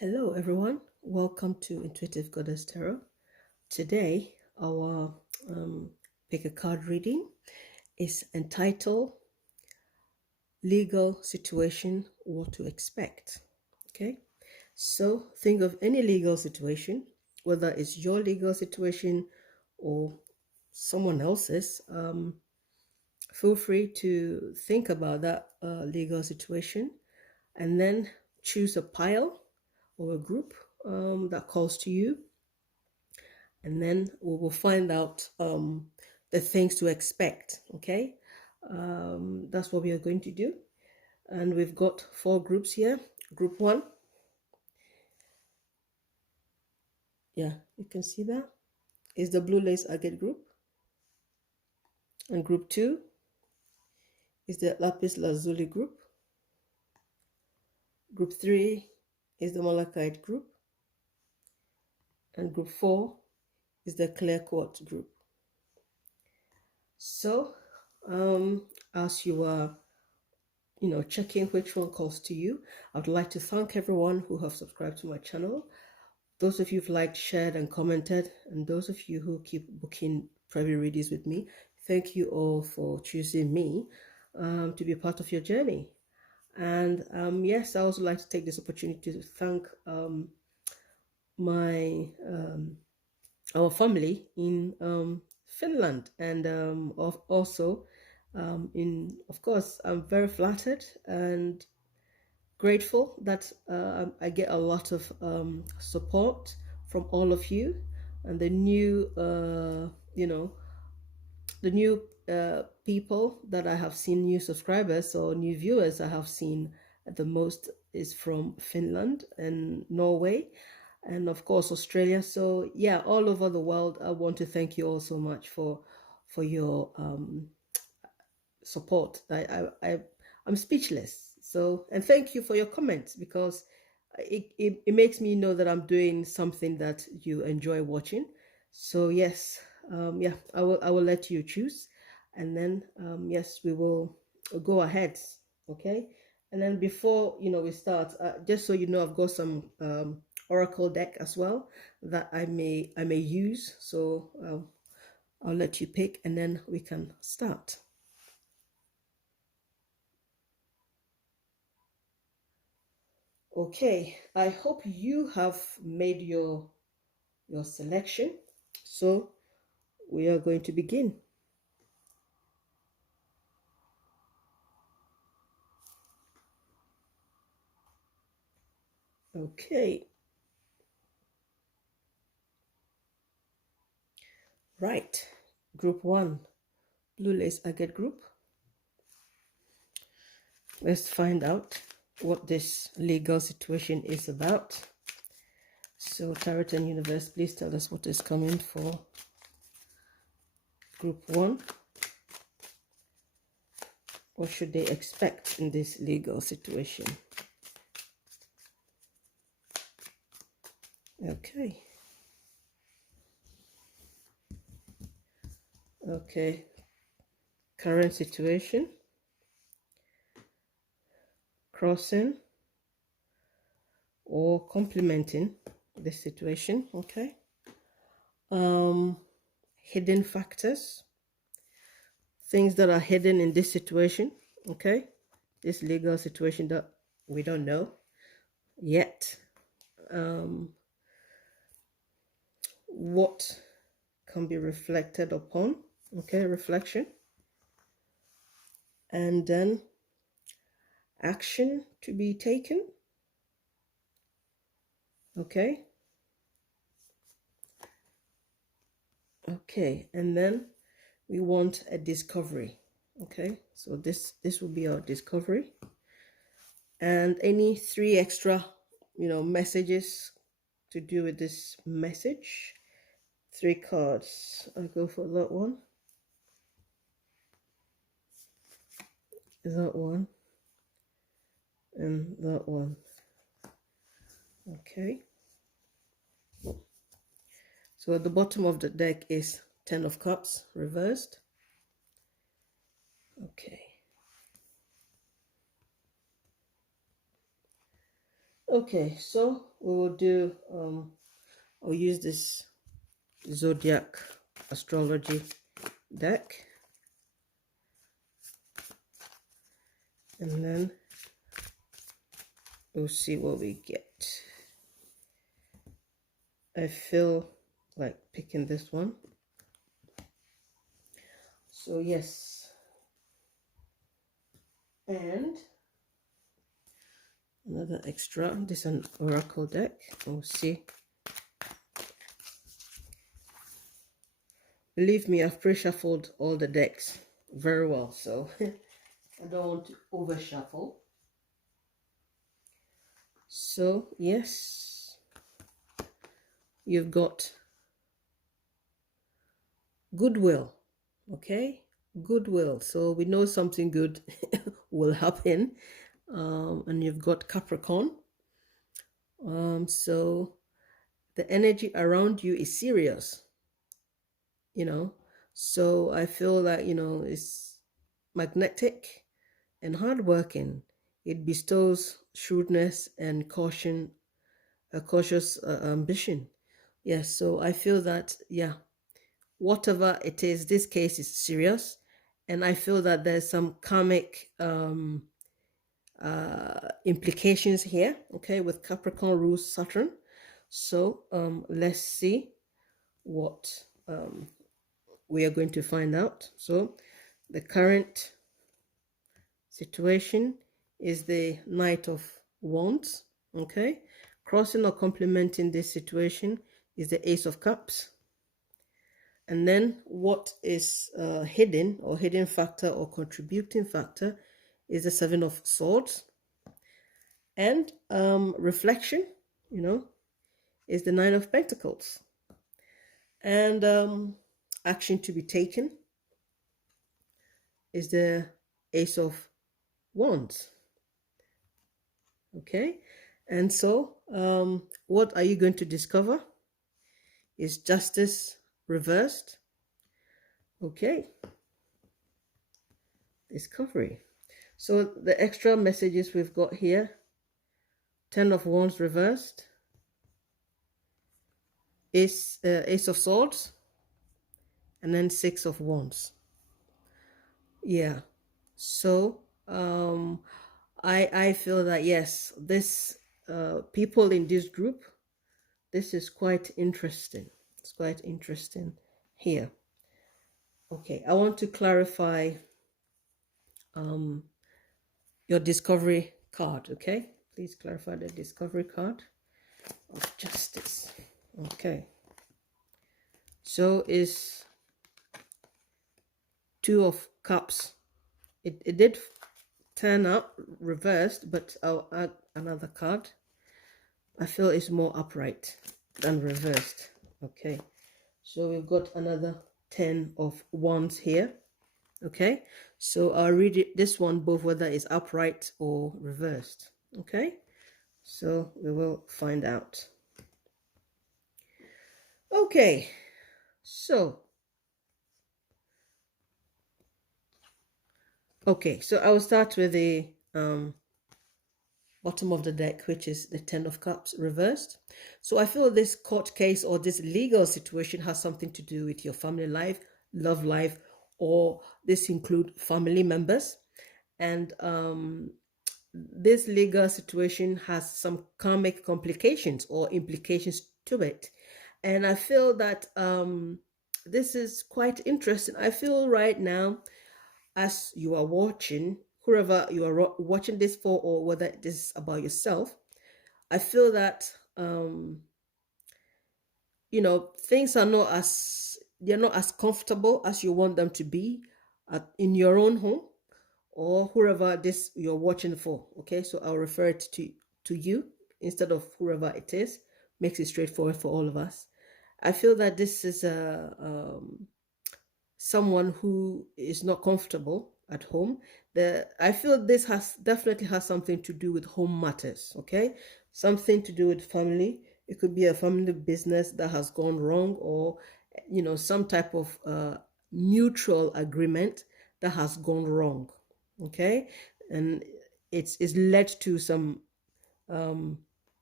Hello everyone, welcome to Intuitive Goddess Tarot. Today our pick a card reading is entitled Legal Situation, What to Expect. Okay, so think of any legal situation, whether it's your legal situation or someone else's. Feel free to think about that legal situation and then choose a pile or a group that calls to you, and then we will find out the things to expect. Okay, that's what we are going to do, and we've got 4 groups here. Group 1, yeah, you can see that is the blue LaceAgate group, and group 2 is the Lapis Lazuli group. Group 3 is the Malachite group, and group 4 is the clear quartz group. So as you are checking which one calls to you, I would like to thank everyone who have subscribed to my channel, those of you who've liked, shared and commented, and those of you who keep booking private readings with me. Thank you all for choosing me to be a part of your journey. And yes, I also like to take this opportunity to thank our family in Finland, and also of course, I'm very flattered and grateful that I get a lot of support from all of you, and the new people that I have seen, new subscribers or new viewers I have seen the most is from Finland and Norway, and of course Australia. So yeah, all over the world, I want to thank you all so much for your support. I'm speechless. So, and thank you for your comments, because it makes me know that I'm doing something that you enjoy watching. So yes, yeah, I will let you choose, and then yes, we will go ahead. Okay, and then before we start, just so you know, I've got some oracle deck as well that I may use. So I'll let you pick, and then we can start. Okay, I hope you have made your selection. So we are going to begin. Okay. Right. Group 1, blue LaceAgate group. Let's find out what this legal situation is about. So Tarot and Universe, please tell us what is coming for group 1. What should they expect in this legal situation? Okay. Okay. Current situation. Crossing or complementing the situation. Okay. Hidden factors, things that are hidden in this situation. Okay, this legal situation that we don't know yet. What can be reflected upon. Okay, reflection. And then action to be taken. Okay. Okay, and then we want a discovery. Okay, so this will be our discovery, and any 3 extra messages to do with this message. 3 cards. I'll go for that one. That one and that one. Okay, so at the bottom of the deck is 10 of Cups reversed. Okay. Okay, so we will do, I'll use this zodiac astrology deck, and then we'll see what we get. I feel like picking this one. So yes, and another extra, this is an oracle deck. We'll see. Believe me, I've pre-shuffled all the decks very well, so I don't want to over shuffle. So yes, you've got goodwill. Okay, goodwill. So we know something good will happen. And you've got Capricorn. So the energy around you is serious, you know. So I feel that, you know, it's magnetic and hardworking. It bestows shrewdness and caution, a cautious ambition. Yes, so I feel that, yeah, whatever it is, this case is serious. And I feel that there's some karmic implications here, okay, with Capricorn rules Saturn. So let's see what we are going to find out. So the current situation is the Knight of Wands, okay. Crossing or complementing this situation is the Ace of Cups. And then what is hidden or hidden factor or contributing factor is the Seven of Swords. And reflection, you know, is the Nine of Pentacles. And action to be taken is the Ace of Wands. Okay, and so what are you going to discover is justice reversed. Okay, discovery. So the extra messages we've got here: Ten of Wands reversed, Ace of Swords, and then Six of Wands. Yeah, so I feel that yes, this people in this group, this is quite interesting. It's quite interesting here. Okay, I want to clarify your discovery card. Okay, please clarify the discovery card of justice. Okay, so is Two of Cups. It did turn out reversed, but I'll add another card. I feel it's more upright than reversed. Okay, so we've got another 10 of Wands here. Okay, so I'll read it, this one, both whether it's upright or reversed. Okay, so we will find out. Okay, so I will start with the bottom of the deck, which is the Ten of Cups reversed. So I feel this court case or this legal situation has something to do with your family life, love life, or this include family members. And this legal situation has some karmic complications or implications to it. And I feel that this is quite interesting. I feel right now, as you are watching, whoever you are watching this for, or whether this is about yourself, I feel that you know, things are not as, they're not as comfortable as you want them to be in your own home, or whoever this you're watching for. Okay, so I'll refer it to you instead of whoever it is. Makes it straightforward for all of us. I feel that this is a someone who is not comfortable at home. I feel this definitely has something to do with home matters. Okay, something to do with family. It could be a family business that has gone wrong, or you know, some type of mutual agreement that has gone wrong. Okay, and it's led to some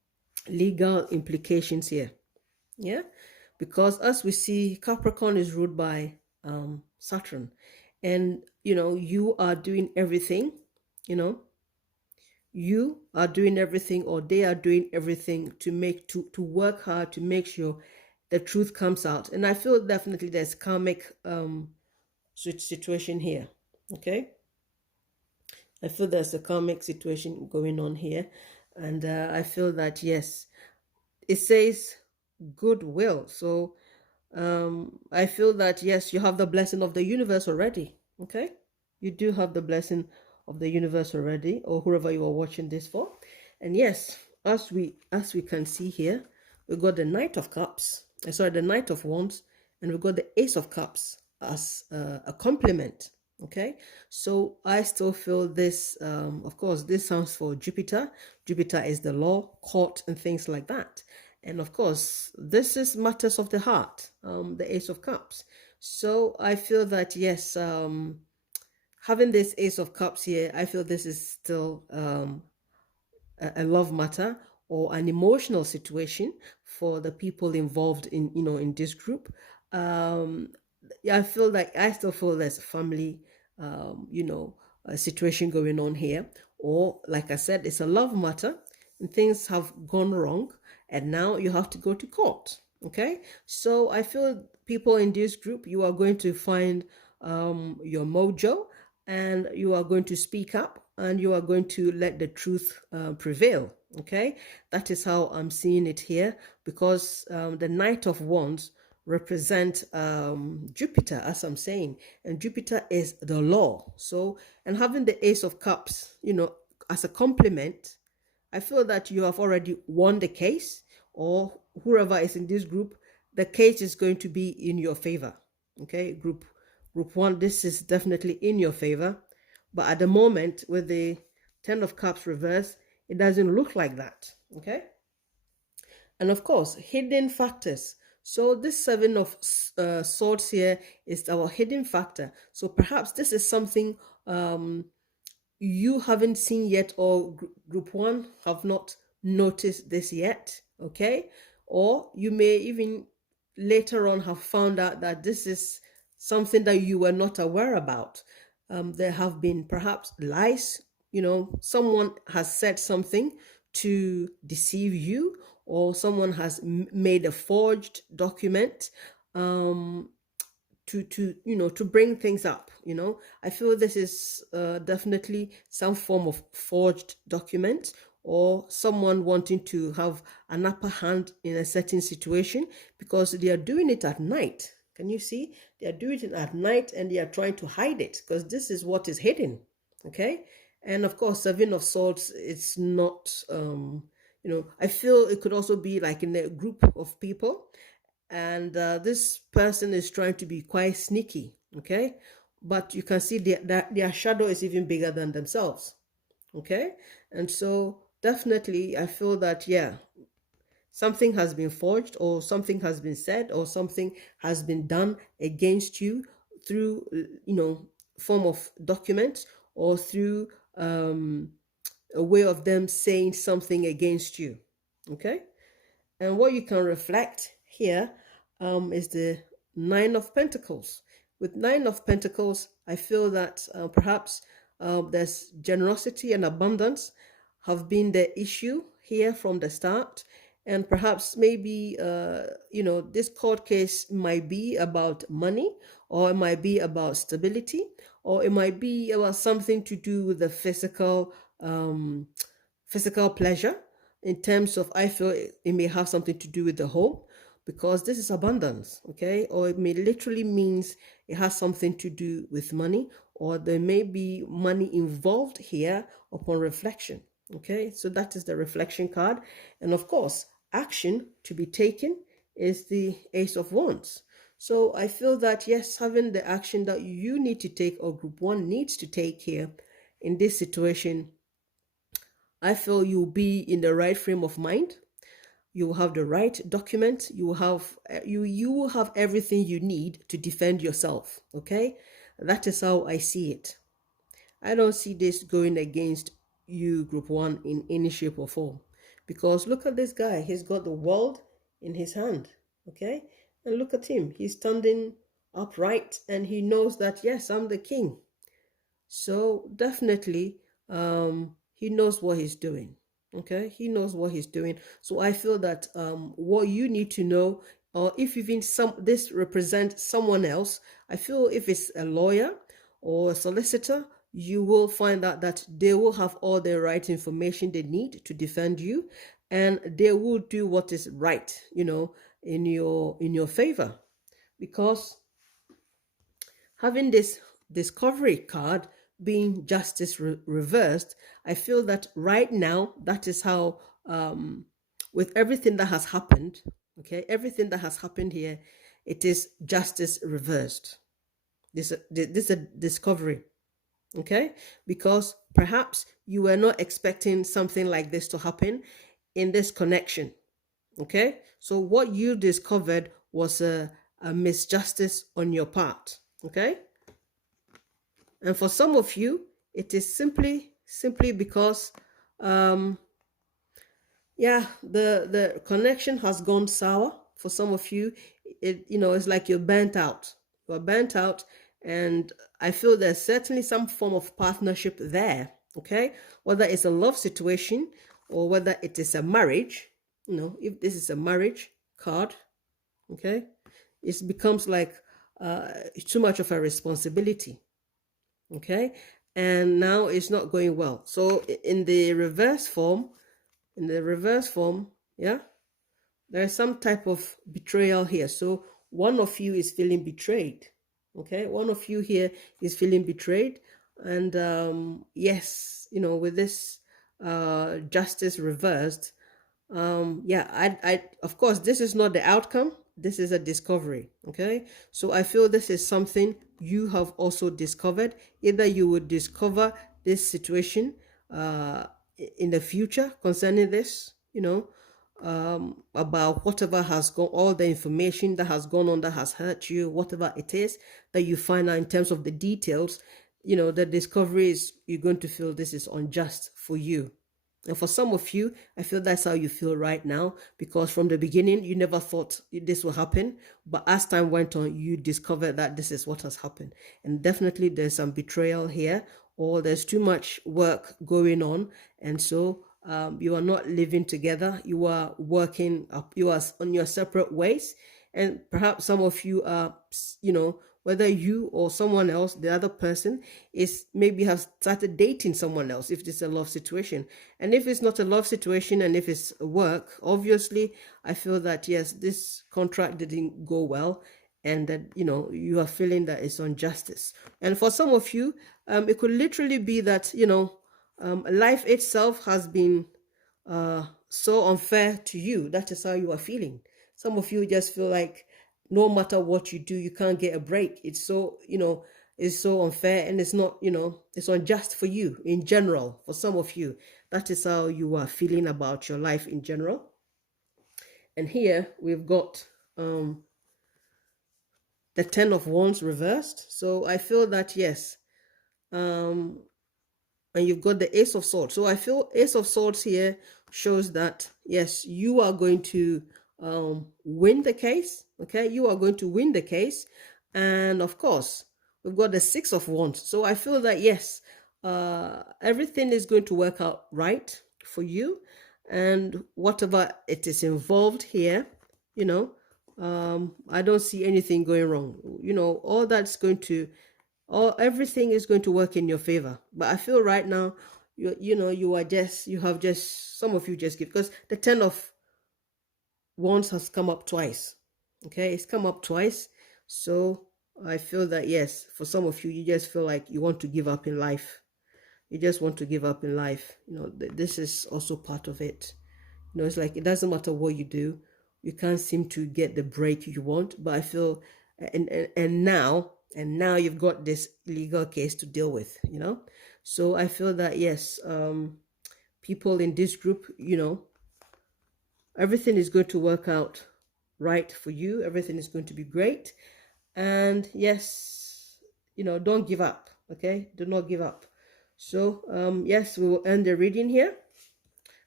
legal implications here. Yeah, because as we see, Capricorn is ruled by Saturn, and you are doing everything, you know, you are doing everything, or they are doing everything to work hard to make sure the truth comes out. And I feel definitely there's karmic situation here. Okay, I feel there's a karmic situation going on here, and I feel that yes, it says goodwill. So I feel that yes, you have the blessing of the universe already. Okay, you do have the blessing of the universe already, or whoever you are watching this for. And yes, as we can see here, we got the Knight of Cups. Sorry, the Knight of Wands, and we got the Ace of Cups as a complement. Okay, so I still feel this. Of course, this sounds for Jupiter. Jupiter is the law, court, and things like that. And of course, this is matters of the heart, the Ace of Cups. So I feel that, yes, having this Ace of Cups here, I feel this is still a love matter or an emotional situation for the people involved in this group. I feel like I still feel there's a family, a situation going on here. Or, like I said, it's a love matter and things have gone wrong, and now you have to go to court. Okay, so I feel people in this group, you are going to find your mojo, and you are going to speak up, and you are going to let the truth prevail. Okay, that is how I'm seeing it here, because the Knight of Wands represent Jupiter, as I'm saying, and Jupiter is the law. So, and having the Ace of Cups, as a complement, I feel that you have already won the case, or whoever is in this group, the case is going to be in your favor. Okay, group one, this is definitely in your favor. But at the moment, with the Ten of Cups reverse, it doesn't look like that. Okay, and of course, hidden factors. So this Seven of Swords here is our hidden factor. So perhaps this is something you haven't seen yet, or group one have not noticed this yet. Okay, or you may even later on have found out that this is something that you were not aware about. There have been perhaps lies, someone has said something to deceive you, or someone has made a forged document to bring things up. I feel this is definitely some form of forged document, or someone wanting to have an upper hand in a certain situation, because they are doing it at night. Can you see? They are doing it at night, and they are trying to hide it, because this is what is hidden. Okay, and of course, Seven of Swords, it's not I feel it could also be like in a group of people, and this person is trying to be quite sneaky. Okay, but you can see their shadow is even bigger than themselves. Okay, and so definitely I feel that, yeah, something has been forged, or something has been said, or something has been done against you through form of documents, or through a way of them saying something against you. Okay, and what you can reflect here is the Nine of Pentacles. With Nine of Pentacles, I feel that perhaps there's generosity and abundance have been the issue here from the start. And perhaps maybe, this court case might be about money, or it might be about stability, or it might be about something to do with the physical pleasure. In terms of, I feel it may have something to do with the home, because this is abundance. Okay, or it may literally means it has something to do with money, or there may be money involved here upon reflection. Okay, so that is the reflection card. And of course, action to be taken is the Ace of Wands. So I feel that, yes, having the action that you need to take, or group one needs to take here in this situation, I feel you'll be in the right frame of mind. You will have the right document. You will have everything you need to defend yourself. Okay, that is how I see it. I don't see this going against you, group one, in any shape or form, Because look at this guy, he's got the world in his hand, okay? And look at him, he's standing upright and he knows that, yes, I'm the king. So definitely, he knows what he's doing. Okay, he knows what he's doing. So I feel that what you need to know, or if even this represents someone else, I feel if it's a lawyer or a solicitor, you will find out that they will have all the right information they need to defend you, and they will do what is right, in your favor, because having this discovery card being justice reversed, I feel that right now, that is how, with everything that has happened, okay, everything that has happened here, it is justice reversed. This is a discovery, okay, because perhaps you were not expecting something like this to happen in this connection, okay. So what you discovered was a misjustice on your part, okay. And for some of you, it is simply because the connection has gone sour. For some of you, it's like you're burnt out. You're burnt out, and I feel there's certainly some form of partnership there, okay? Whether it's a love situation or whether it is a marriage, if this is a marriage card, okay, it becomes like too much of a responsibility, okay, and now it's not going well. So in the reverse form, yeah, there's some type of betrayal here. So one of you is feeling betrayed, okay, one of you here is feeling betrayed. And yes, with this justice reversed, I of course, this is not the outcome, this is a discovery, okay. So I feel this is something you have also discovered. Either you would discover this situation in the future concerning this, about whatever has gone, all the information that has gone on that has hurt you, whatever it is that you find out in terms of the details, the discovery is you're going to feel this is unjust for you. And for some of you, I feel that's how you feel right now, because from the beginning, you never thought this will happen. But as time went on, you discovered that this is what has happened. And definitely there's some betrayal here, or there's too much work going on. And so you are not living together. You are working up, you are on your separate ways. And perhaps some of you are, whether you or someone else, the other person, is maybe have started dating someone else, if it's a love situation. And if it's not a love situation and if it's work, obviously, I feel that, yes, this contract didn't go well, and that, you are feeling that it's injustice. And for some of you, it could literally be that, life itself has been so unfair to you. That is how you are feeling. Some of you just feel like no matter what you do, you can't get a break. It's so, it's so unfair, and it's not, it's unjust for you in general. For some of you, that is how you are feeling about your life in general. And here we've got the 10 of Wands reversed. So I feel that, yes, and you've got the Ace of Swords. So I feel Ace of Swords here shows that, yes, you are going to win the case. Okay, you are going to win the case. And of course, we've got the Six of Wands. So I feel that, yes, everything is going to work out right for you. And whatever it is involved here, I don't see anything going wrong. All that's going to, everything is going to work in your favor. But I feel right now, you have just, some of you just give, because the 10 of Wands has come up twice. Okay, it's come up twice. So I feel that, yes, for some of you, you just feel like you want to give up in life. You just want to give up in life. This is also part of it. It's like, it doesn't matter what you do, you can't seem to get the break you want. But I feel, and now you've got this legal case to deal with, so I feel that, yes, people in this group, everything is going to work out right for you. Everything is going to be great. And yes, don't give up. Okay, do not give up. So yes, we will end the reading here.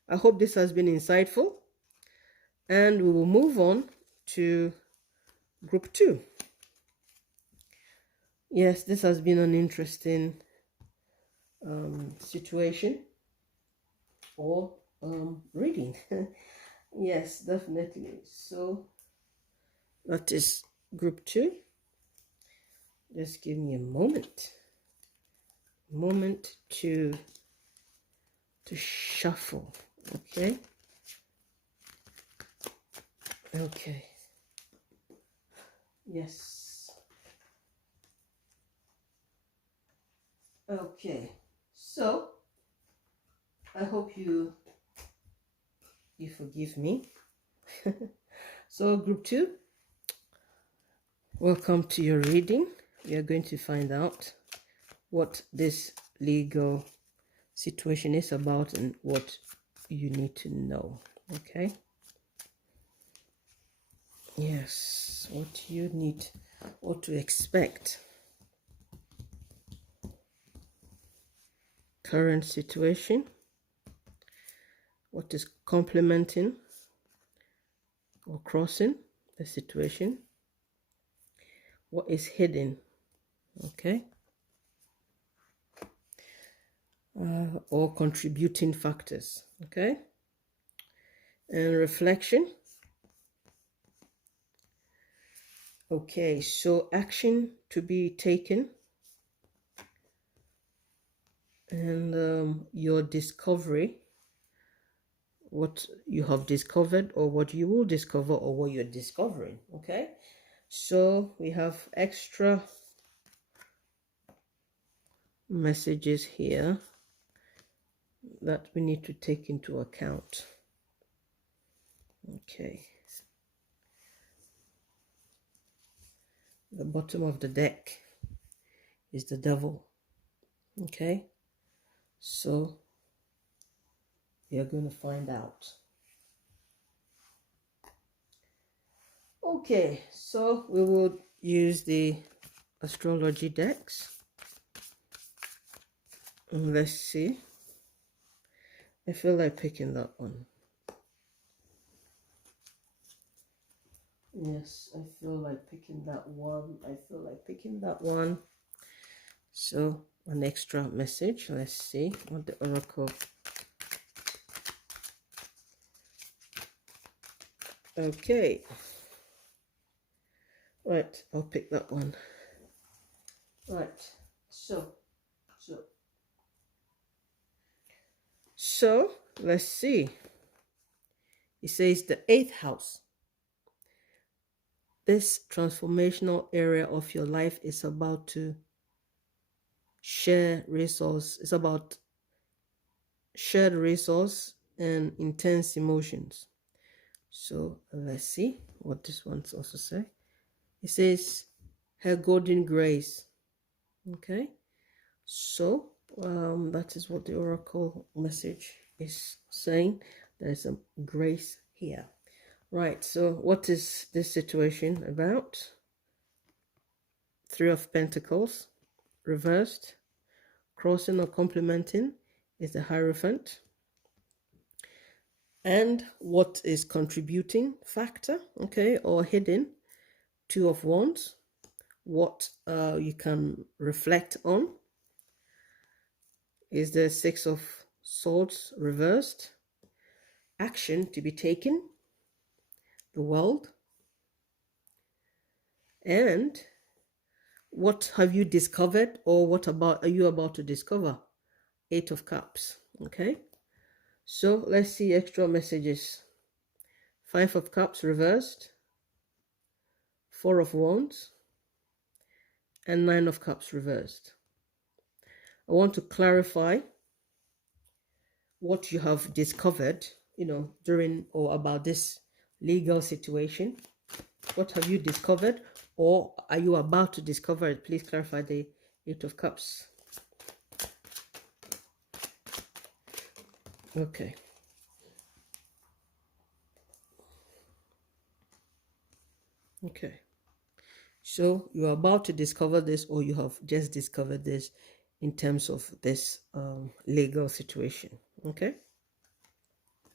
I hope this has been insightful, and we will move on to group 2. Yes, this has been an interesting situation or reading. Yes, definitely. So that is group 2. Just give me a moment to shuffle. Okay. Yes. Okay, so I hope you forgive me. So group 2, welcome to your reading. We are going to find out what this legal situation is about and what you need to know. Okay. Yes, what you need, what to expect. Current situation, what is complementing or crossing the situation, what is hidden, okay, or contributing factors, okay, and reflection. Okay, so action to be taken and your discovery, what you have discovered or what you will discover or what you're discovering. Okay, so we have extra messages here that we need to take into account. Okay, the bottom of the deck is the devil. Okay, so we are going to find out. Okay, so we will use the astrology decks. Let's see. I feel like picking that one. Yes, I feel like picking that one. So an extra message. Let's see what the oracle. Okay. Right, I'll pick that one. Right. So let's see. It says the 8th house. This transformational area of your life is about to share resource. It's about shared resource and intense emotions. So let's see what this one's also say. It says her golden grace. Okay, so that is what the oracle message is saying. There's a grace here. Right, so what is this situation about? 3 of Pentacles reversed. Crossing or complementing is the Hierophant. And what is contributing factor, okay, or hidden? 2 of Wands. What you can reflect on is the 6 of Swords reversed. Action to be taken, the World. And what have you discovered, or what about are you about to discover? 8 of Cups. Okay, so let's see extra messages. 5 of Cups reversed, 4 of Wands, and 9 of Cups reversed. I want to clarify what you have discovered, during or about this legal situation. What have you discovered, or are you about to discover it? Please clarify the 8 of Cups. Okay. Okay. So you're about to discover this, or you have just discovered this in terms of this legal situation. Okay.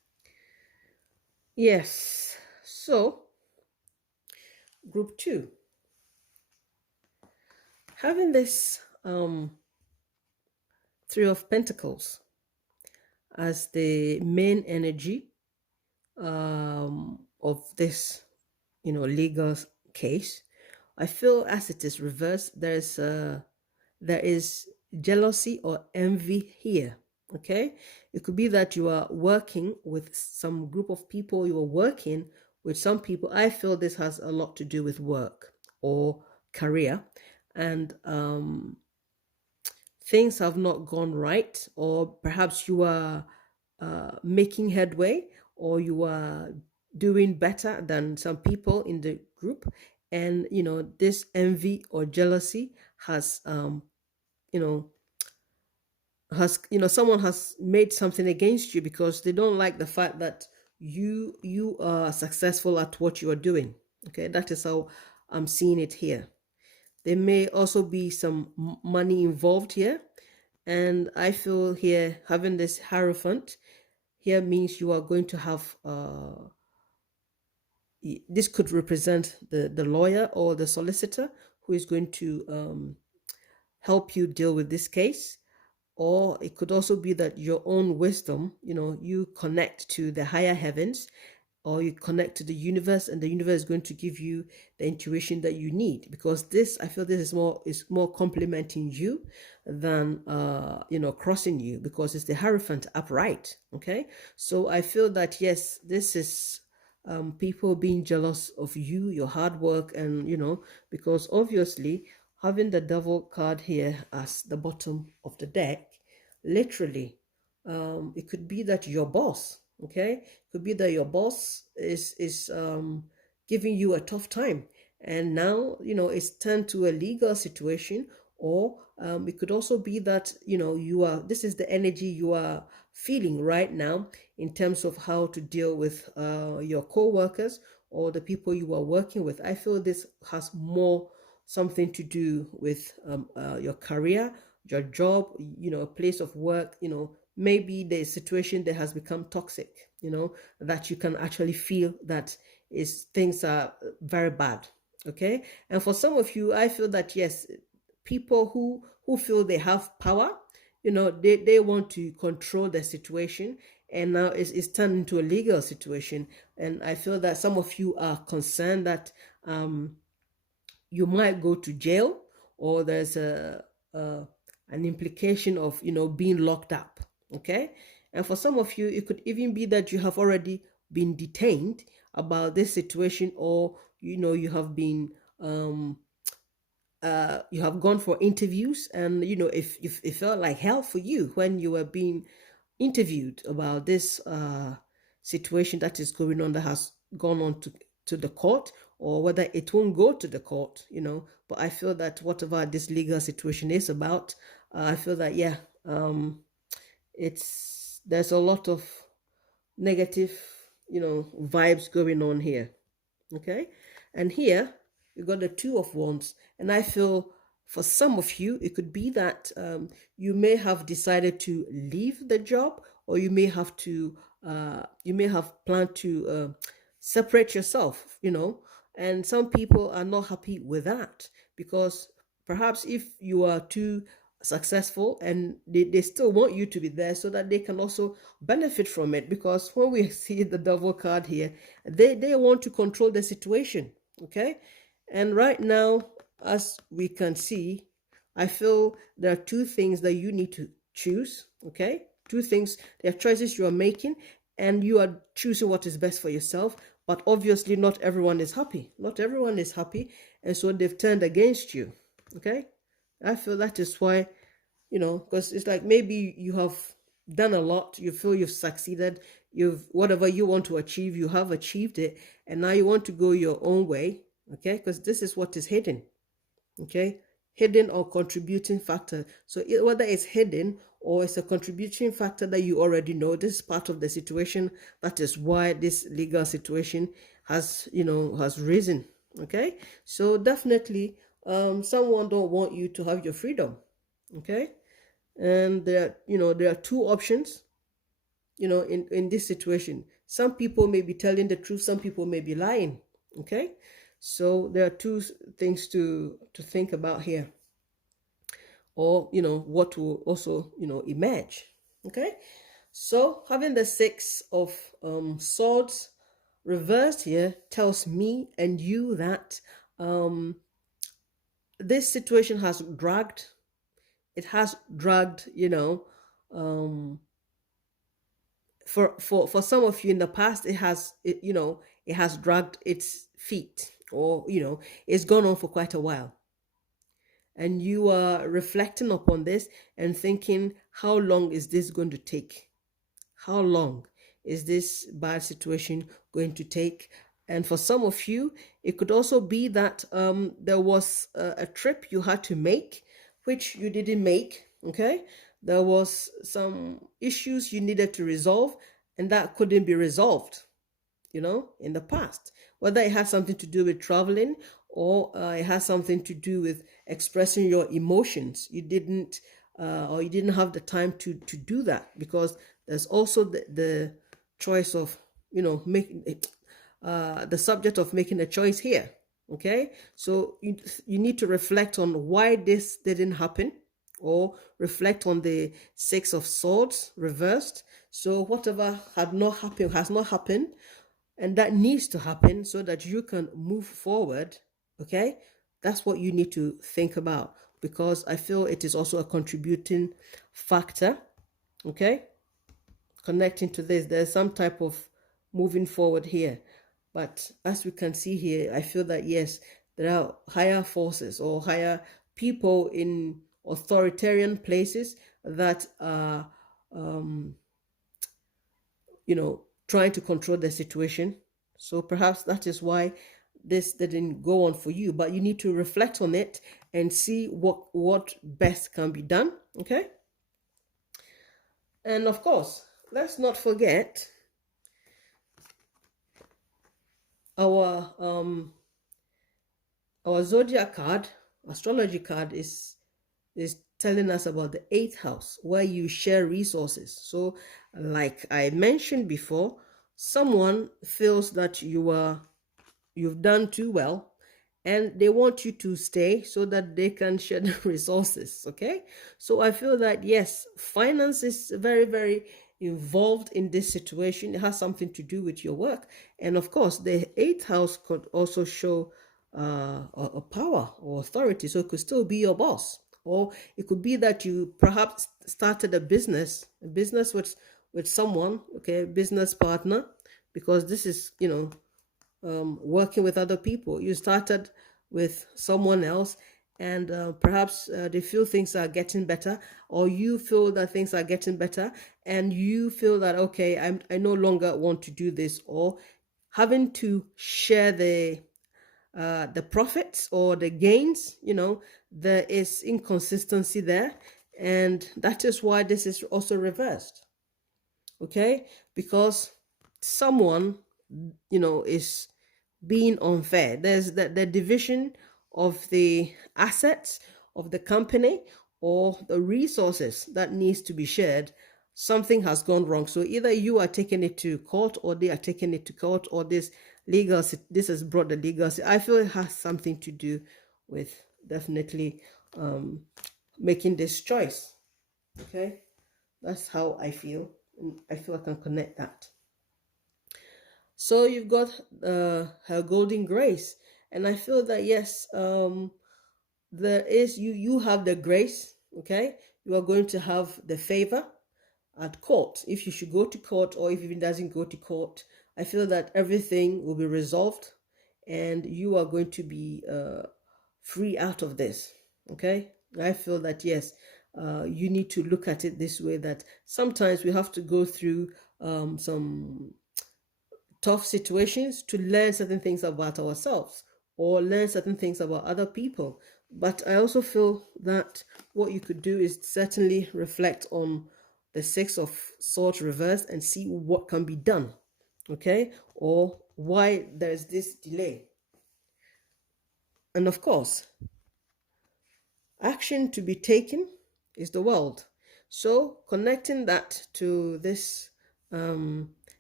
Yes. So, group 2. Having this Three of Pentacles as the main energy of this, legal case, I feel as it is reversed, there is jealousy or envy here. Okay, it could be that you are working with some group of people, you are working with some people. I feel this has a lot to do with work or career, and things have not gone right, or perhaps you are making headway, or you are doing better than some people in the group, and this envy or jealousy has you know someone has made something against you because they don't like the fact that you are successful at what you are doing. Okay, that is how I'm seeing it here. There may also be some money involved here, and I feel here having this Hierophant here means you are going to have this could represent the lawyer or the solicitor who is going to help you deal with this case. Or it could also be that your own wisdom, you connect to the higher heavens, or you connect to the universe, and the universe is going to give you the intuition that you need, because this, I feel this is more complementing you than crossing you, because it's the Hierophant upright. Okay, so I feel that yes, this is people being jealous of you, your hard work, and because obviously having the Devil card here as the bottom of the deck, literally, it could be that your boss, okay, it could be that your boss is giving you a tough time, and now it's turned to a legal situation. Or it could also be that this is the energy you are feeling right now in terms of how to deal with your co-workers or the people you are working with. I feel this has more something to do with your career, your job, a place of work. Maybe the situation that has become toxic, that you can actually feel that is things are very bad. Okay, and for some of you, I feel that yes, people who feel they have power, they want to control the situation, and now it's turned into a legal situation. And I feel that some of you are concerned that you might go to jail, or there's an implication of being locked up. Okay, and for some of you, it could even be that you have already been detained about this situation, or you have been you have gone for interviews, and if it felt like hell for you when you were being interviewed about this situation that is going on, that has gone on to the court, or whether it won't go to the court. But I feel that whatever this legal situation is about, I feel that yeah, there's a lot of negative vibes going on here. Okay, and here you got the Two of Wands, and I feel for some of you it could be that you may have decided to leave the job, or you may have planned to separate yourself, and some people are not happy with that, because perhaps if you are too successful, and they still want you to be there so that they can also benefit from it, because when we see the Devil card here, they want to control the situation. Okay, and right now, as we can see, I feel there are two things that you need to choose. Okay, two things, there are choices you are making, and you are choosing what is best for yourself. But obviously not everyone is happy, and so they've turned against you. Okay, I feel that is why, because it's like maybe you have done a lot, you feel you've succeeded, you've whatever you want to achieve, you have achieved it, and now you want to go your own way. Okay, because this is what is hidden. Okay, hidden or contributing factor. So whether it's hidden or it's a contributing factor that you already know, this is part of the situation. That is why this legal situation has risen. Okay, so definitely someone don't want you to have your freedom. Okay, and there are two options in this situation. Some people may be telling the truth, some people may be lying. Okay, so there are two things to think about here, or what will also emerge. Okay, so having the Six of Swords reversed here tells me and you that this situation has dragged. It has dragged, for some of you in the past, it has dragged its feet, or it's gone on for quite a while, and you are reflecting upon this and thinking, how long is this going to take? How long is this bad situation going to take? And for some of you, it could also be that there was a trip you had to make, which you didn't make. Okay, there was some issues you needed to resolve, and that couldn't be resolved, in the past. Whether it has something to do with traveling, or it has something to do with expressing your emotions. You didn't, or you didn't have the time to do that, because there's also the choice of, making the subject of making a choice here. Okay, so you need to reflect on why this didn't happen, or reflect on the Six of Swords reversed. So whatever had not happened has not happened, and that needs to happen so that you can move forward. Okay, that's what you need to think about, because I feel it is also a contributing factor. Okay, connecting to this, there's some type of moving forward here. But as we can see here, I feel that yes, there are higher forces or higher people in authoritarian places that are trying to control the situation. So perhaps that is why this didn't go on for you, but you need to reflect on it and see what best can be done. Okay, and of course, let's not forget our zodiac card, astrology card, is telling us about the 8th house, where you share resources. So like I mentioned before, someone feels that you've done too well, and they want you to stay so that they can share the resources. Okay, so I feel that yes, finance is very, very involved in this situation. It has something to do with your work, and of course the 8th house could also show a power or authority, so it could still be your boss, or it could be that you perhaps started a business with someone. Okay, business partner, because this is working with other people. You started with someone else, and perhaps they feel things are getting better, or you feel that things are getting better, and you feel that, okay, I no longer want to do this, or having to share the profits or the gains. There is inconsistency there, and that is why this is also reversed. Okay, because someone is being unfair. There's the division of the assets of the company, or the resources that needs to be shared. Something has gone wrong, so either you are taking it to court, or they are taking it to court, or this has brought the legal. I feel it has something to do with definitely making this choice. Okay, that's how I feel, and I feel I can connect that. So you've got her golden grace, and I feel that yes, there is you have the grace. Okay, you are going to have the favor at court. If you should go to court, or if it doesn't go to court, I feel that everything will be resolved, and you are going to be free out of this. Okay, I feel that yes, you need to look at it this way, that sometimes we have to go through some tough situations to learn certain things about ourselves, or learn certain things about other people. But I also feel that what you could do is certainly reflect on the Six of Swords reverse and see what can be done. Okay, or why there's this delay. And of course, action to be taken is the world. So connecting that to this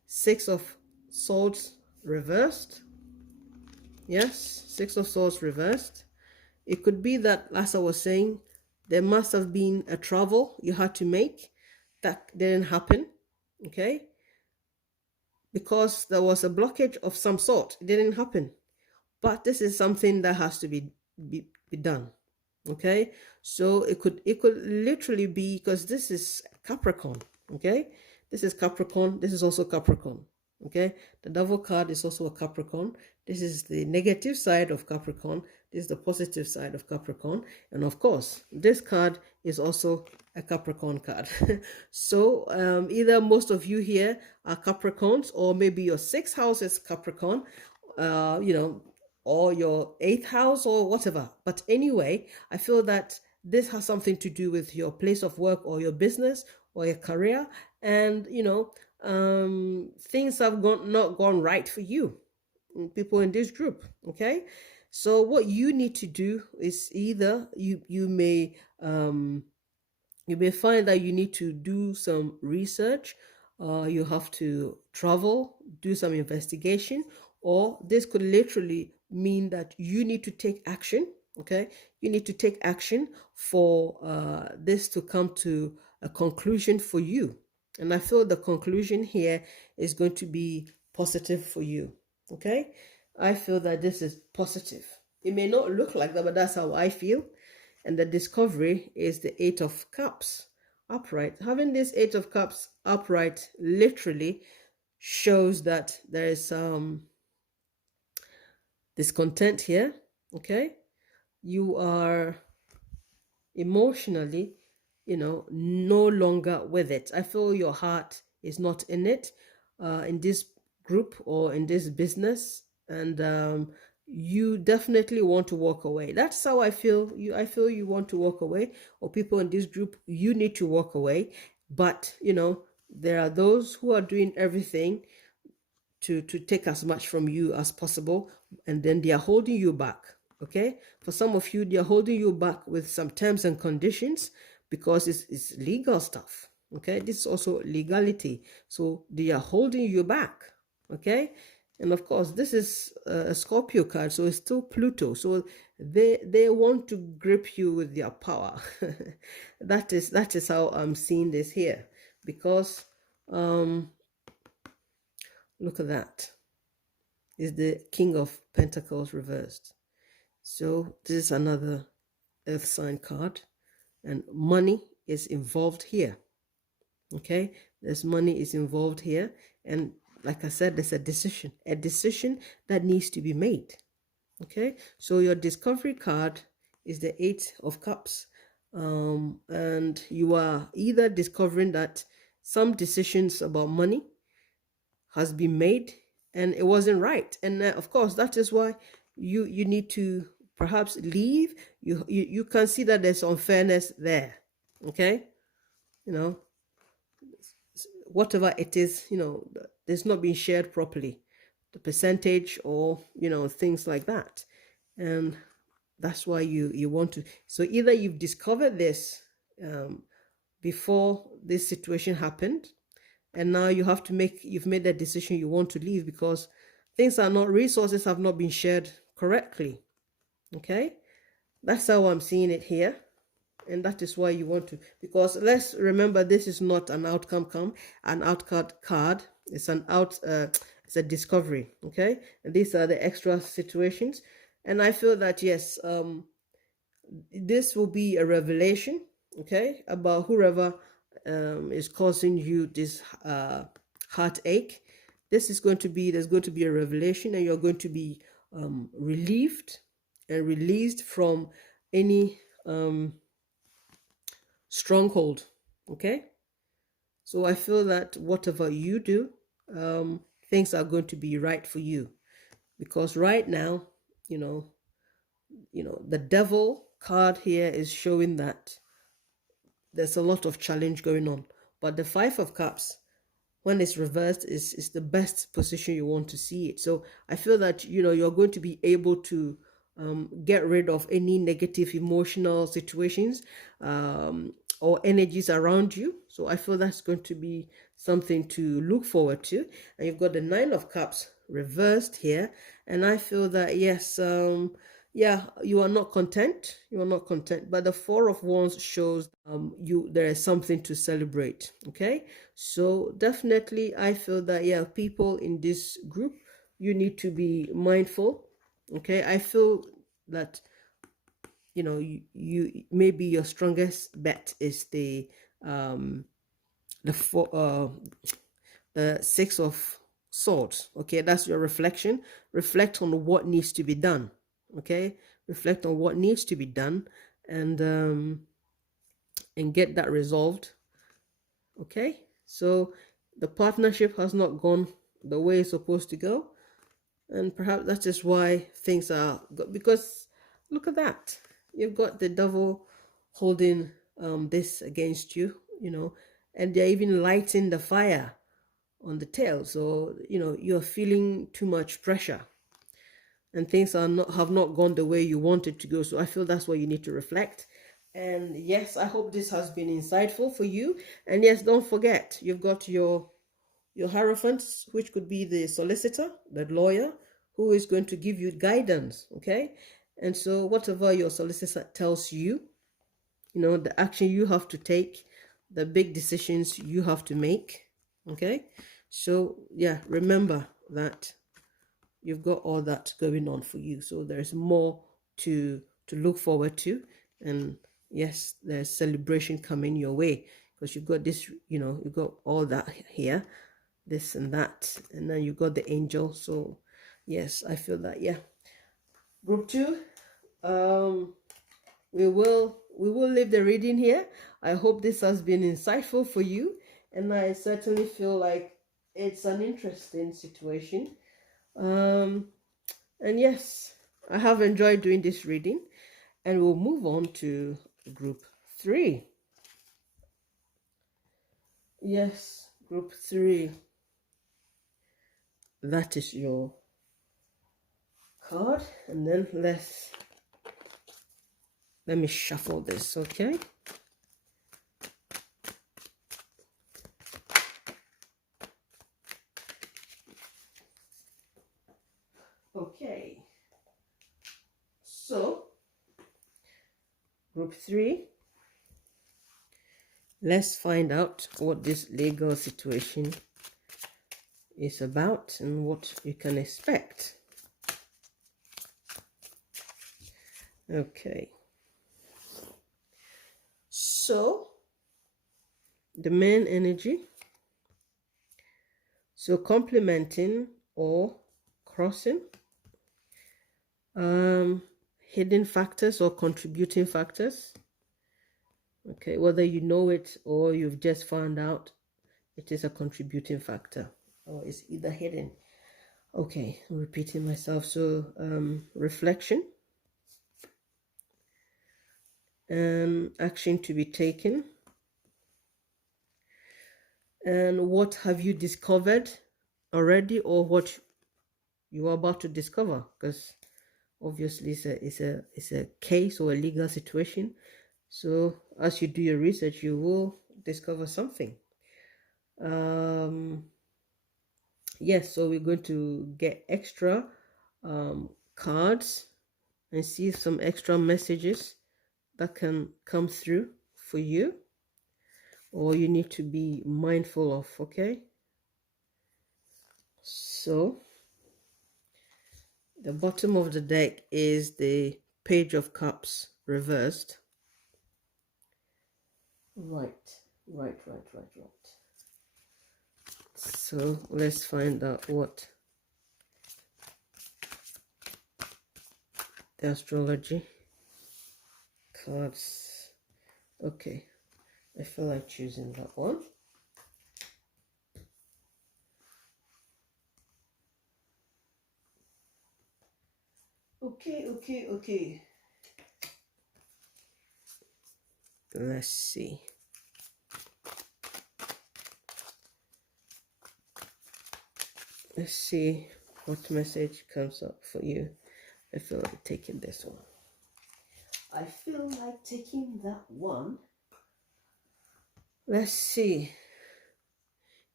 Six of Swords reversed. Yes, Six of Swords reversed. It could be that, as I was saying, there must have been a travel you had to make that didn't happen, okay? Because there was a blockage of some sort. It didn't happen. But this is something that has to be done, okay? So it could literally be, because this is Capricorn, okay? This is Capricorn. This is also Capricorn, okay? The Devil card is also a Capricorn. This is the negative side of Capricorn. This is the positive side of Capricorn. And of course, this card is also a Capricorn card. So either most of you here are Capricorns, or maybe your sixth house is Capricorn, or your eighth house or whatever. But anyway, I feel that this has something to do with your place of work or your business or your career. And, things have not gone right for you, people in this group, okay? So what you need to do is either you may find that you need to do some research, you have to travel, do some investigation, or this could literally mean that you need to take action, okay? You need to take action for this to come to a conclusion for you. And I feel the conclusion here is going to be positive for you, okay? I feel that this is positive. It may not look like that, but that's how I feel. And the discovery is the Eight of Cups upright. Having this Eight of Cups upright literally shows that there is discontent here, okay? You are emotionally, no longer with it. I feel your heart is not in it, in this group or in this business, and you definitely want to walk away. That's how I feel. I feel you want to walk away, or people in this group, you need to walk away. But there are those who are doing everything to take as much from you as possible, and then they are holding you back, okay? For some of you, they are holding you back with some terms and conditions, because it's legal stuff, okay? This is also legality, so they are holding you back, okay? And of course, this is a Scorpio card, so it's still Pluto, so they want to grip you with their power. that is how I'm seeing this here, because look at that. Is the King of Pentacles reversed. So this is another earth sign card, and money is involved here, okay? There's money is involved here, and like I said, there's a decision that needs to be made, okay? So your discovery card is the Eight of Cups, and you are either discovering that some decisions about money has been made and it wasn't right, and of course that is why you need to perhaps leave. You can see that there's unfairness there, okay? Whatever it is, there's not been shared properly, the percentage, or things like that, and that's why you want to. So either you've discovered this before this situation happened, and now you've made that decision, you want to leave because resources have not been shared correctly, okay? That's how I'm seeing it here, and that is why you want to, because let's remember, this is not an outcome card. It's it's a discovery, okay? And these are the extra situations, and I feel that yes, this will be a revelation, okay, about whoever is causing you this heartache. There's going to be a revelation, and you're going to be relieved and released from any stronghold, okay? So I feel that whatever you do, things are going to be right for you, because right now, the Devil card here is showing that there's a lot of challenge going on, but the Five of Cups, when it's reversed, is the best position you want to see it. So I feel that you're going to be able to get rid of any negative emotional situations or energies around you. So I feel that's going to be something to look forward to. And you've got the Nine of Cups reversed here, and I feel that yes, yeah, you are not content. You are not content, but the Four of Wands shows there is something to celebrate. Okay, so definitely I feel that yeah, people in this group, you need to be mindful. Okay, I feel that you know you maybe your strongest bet is the four the Six of Swords. Okay, that's your reflection. Reflect on what needs to be done. Okay, reflect on what needs to be done, and get that resolved. Okay, so the partnership has not gone the way it's supposed to go, and perhaps that is why things are good, because look at that, you've got the devil holding this against you, and they're even lighting the fire on the tail. So you're feeling too much pressure, and things have not gone the way you wanted to go. So I feel that's where you need to reflect. And yes, I hope this has been insightful for you. And yes, don't forget, you've got your hierophants, which could be the solicitor, the lawyer, who is going to give you guidance. Okay, and so whatever your solicitor tells you, the action you have to take, the big decisions you have to make. Okay, so yeah, remember that you've got all that going on for you. So there's more to look forward to, and yes, there's celebration coming your way, because you've got this, you've got all that here, this and that, and then you've got the angel. So yes, I feel that yeah. Group 2, we will leave the reading here. I hope this has been insightful for you, and I certainly feel like it's an interesting situation. And yes, I have enjoyed doing this reading, and we'll move on to group 3. Yes, group 3. That is your card, and then let me shuffle this. Okay. Okay, so group 3, let's find out what this legal situation is about and what you can expect. Okay, so the main energy, so complementing or crossing, hidden factors or contributing factors. Okay, whether you know it or you've just found out it is a contributing factor, or it's either hidden. Okay, I'm repeating myself. So reflection and action to be taken, and what have you discovered already, or what you are about to discover, because obviously it's a case or a legal situation. So as you do your research, you will discover something. Yes, so we're going to get extra cards and see some extra messages that can come through for you, or you need to be mindful of. Okay, so the bottom of the deck is the Page of Cups reversed. Right. So let's find out what the astrology cards. Okay, I feel like choosing that one. Okay. Let's see. Let's see what message comes up for you. I feel like taking this one. I feel like taking that one. Let's see.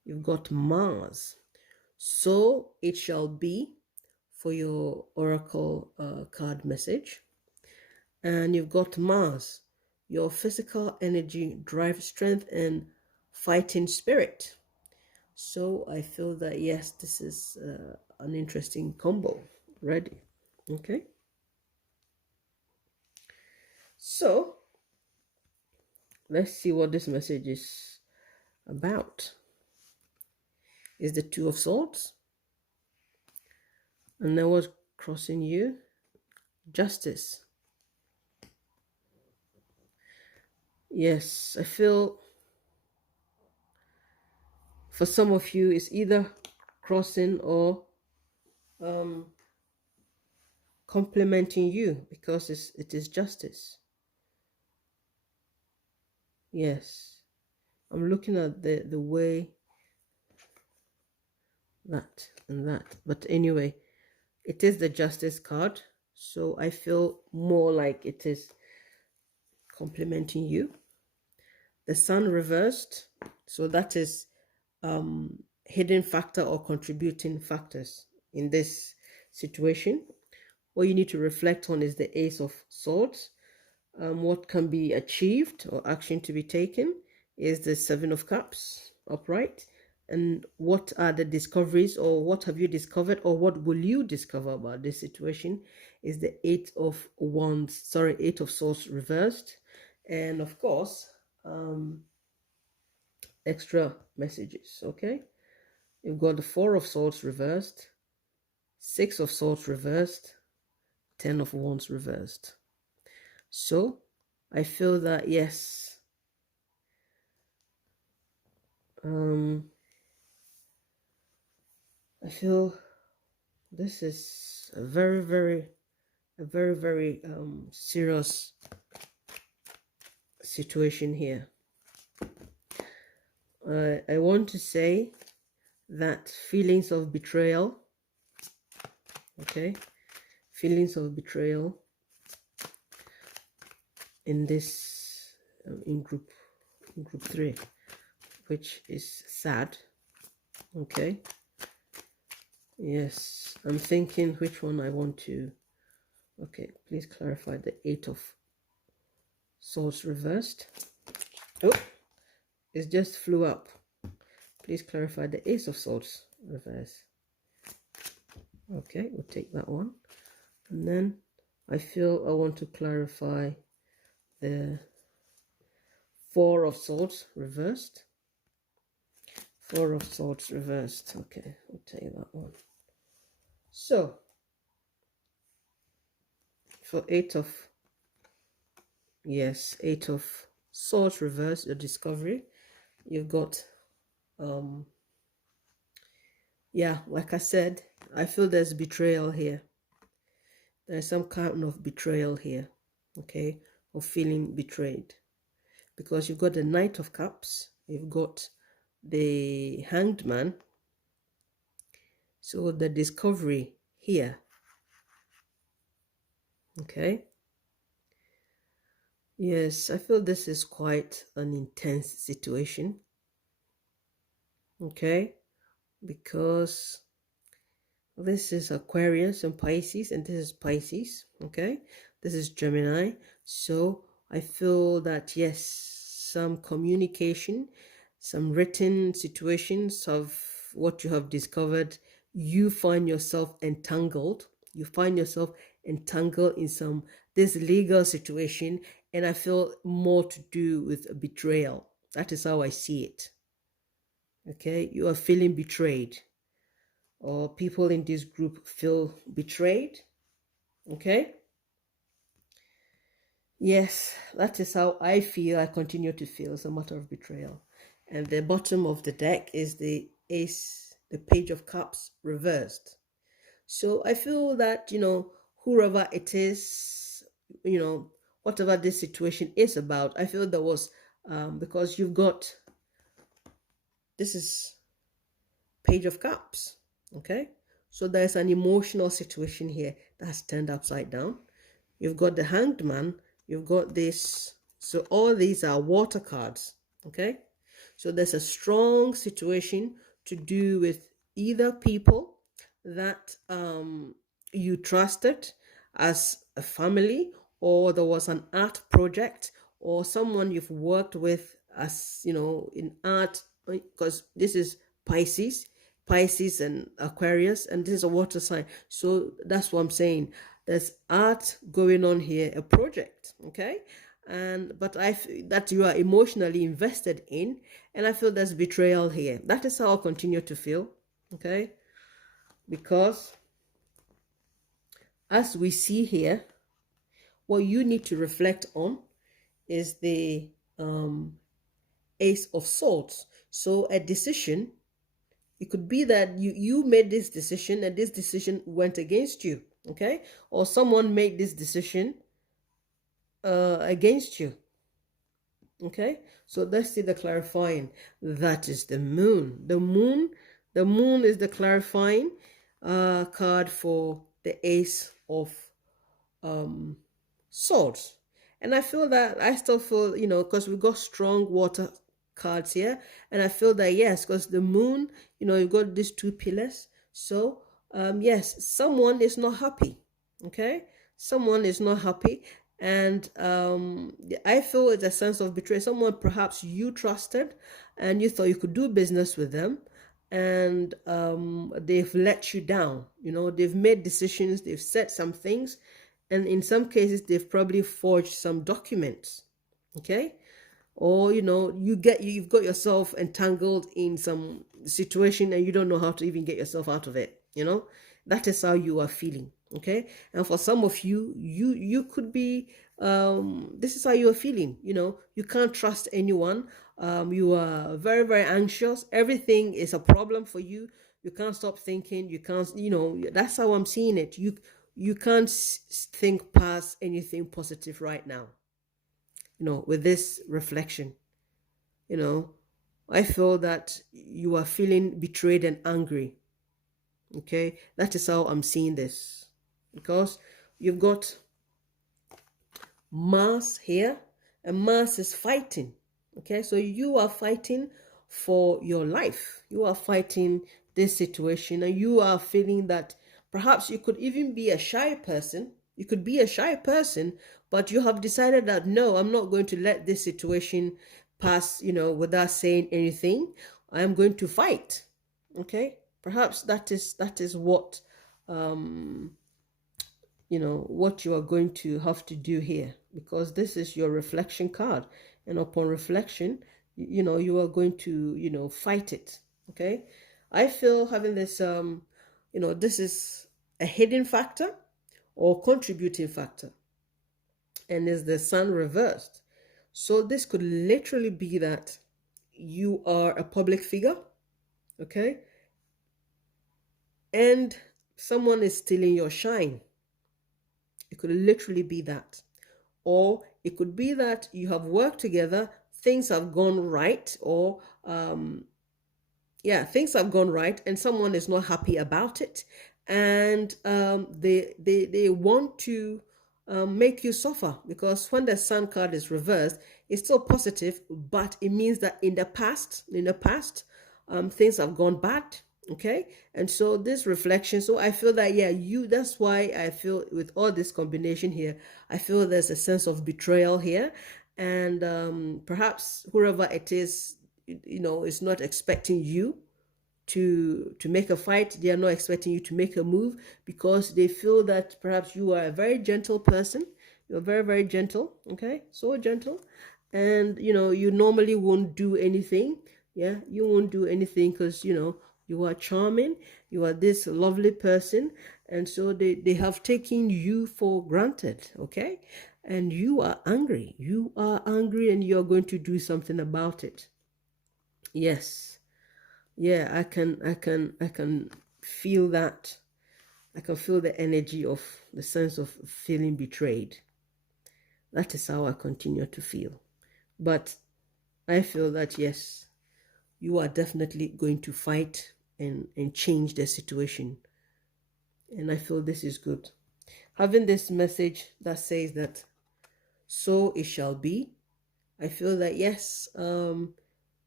You've got Mars. So it shall be for your oracle card message. And you've got Mars, your physical energy, drive, strength, and fighting spirit. So I feel that, yes, this is an interesting combo. Ready. Okay. So let's see what this message is about. Is the Two of Swords. And then what's crossing you? Justice. Yes, I feel for some of you it's either crossing or complementing you, because it is justice. Yes, I'm looking at the way that and that, but anyway, it is the Justice card, so I feel more like it is complementing you. The Sun reversed, so that is hidden factor or contributing factors in this situation. What you need to reflect on is the Ace of Swords. What can be achieved or action to be taken is the Seven of Cups upright. And what are the discoveries, or what have you discovered, or what will you discover about this situation is the Eight of Swords reversed. And of course, extra messages. Okay, you've got the Four of Swords reversed, Six of Swords reversed, Ten of Wands reversed. So I feel that, yes, I feel this is a very serious situation here. I want to say that feelings of betrayal, okay, feelings of betrayal in this in group 3, which is sad. Okay, yes, I'm thinking which one I want to. Okay, please clarify the Eight of Swords reversed. Oh, it just flew up. Please clarify the Ace of Swords reverse. Okay, we'll take that one. And then I feel I want to clarify the Four of Swords reversed. Four of Swords reversed. Okay, we'll take that one. So, for Eight of Swords reversed, your discovery, you've got, yeah, like I said, I feel there's betrayal here. There's some kind of betrayal here, okay, of feeling betrayed. Because you've got the Knight of Cups, you've got the Hanged Man. So the discovery here, okay. Yes, I feel this is quite an intense situation, okay, because this is Aquarius and Pisces, and this is Pisces, okay, this is Gemini. So I feel that, yes, some communication, some written situations of what you have discovered, you find yourself entangled. You find yourself entangled in this legal situation, and I feel more to do with a betrayal. That is how I see it. Okay, you are feeling betrayed, or people in this group feel betrayed. Okay. Yes, that is how I feel. I continue to feel. It's a matter of betrayal. And the bottom of the deck is the Ace, the Page of Cups reversed. So I feel that, whoever it is, whatever this situation is about, I feel there was, because you've got, this is Page of Cups, okay? So there's an emotional situation here that's turned upside down. You've got the Hanged Man, you've got this. So all these are water cards, okay? So there's a strong situation to do with either people that you trusted as a family, or there was an art project, or someone you've worked with as, in art, because this is Pisces, Pisces and Aquarius, and this is a water sign. So that's what I'm saying. There's art going on here, a project, okay? And but that you are emotionally invested in, and I feel there's betrayal here. That is how I'll continue to feel, okay? Because as we see here, what you need to reflect on is the Ace of Swords. So a decision, it could be that you made this decision and this decision went against you, okay? Or someone made this decision against you, okay? So let's see the clarifying. That is the moon. The moon is the clarifying card for the Ace of Swords. And I feel that, I still feel, because we got strong water cards here, and I feel that, yes, because the moon, you've got these two pillars. So yes, someone is not happy, okay? Someone is not happy, and I feel it's a sense of betrayal. Someone perhaps you trusted and you thought you could do business with them, and they've let you down. They've made decisions, they've said some things, and in some cases they've probably forged some documents, okay? Or you've got yourself entangled in some situation and you don't know how to even get yourself out of it. That is how you are feeling, okay? And for some of you, you could be this is how you are feeling. You can't trust anyone. You are very, very anxious. Everything is a problem for you. You can't stop thinking. You can't, that's how I'm seeing it. You can't think past anything positive right now, with this reflection. I feel that you are feeling betrayed and angry, okay? That is how I'm seeing this, because you've got Mars here, and Mars is fighting, okay? So you are fighting for your life. You are fighting this situation, and you are feeling that perhaps you could even be a shy person. You could be a shy person, but you have decided that, no, I'm not going to let this situation pass, without saying anything. I am going to fight, okay? Perhaps that is what what you are going to have to do here, because this is your reflection card, and upon reflection, you are going to fight it, okay? I feel having this this is a hidden factor or contributing factor, and is the sun reversed. So this could literally be that you are a public figure, okay, and someone is stealing your shine. It could literally be that. Or it could be that you have worked together, things have gone right, or things have gone right, and someone is not happy about it, and they want to make you suffer, because when the sun card is reversed, it's still positive, but it means that in the past, things have gone bad, okay? And so this reflection, so I feel that, that's why I feel with all this combination here, I feel there's a sense of betrayal here, and perhaps whoever it is, is not expecting you to make a fight. They are not expecting you to make a move, because they feel that perhaps you are a very gentle person. You're very, very gentle, okay? So gentle. And you normally won't do anything. You won't do anything, because you are charming, you are this lovely person, and so they have taken you for granted, okay? And you are angry, and you're going to do something about it. Yes. I can feel that. I can feel the energy of the sense of feeling betrayed. That is how I continue to feel. But I feel that, yes, you are definitely going to fight and change the situation. And I feel this is good. Having this message that says that so it shall be, I feel that, yes,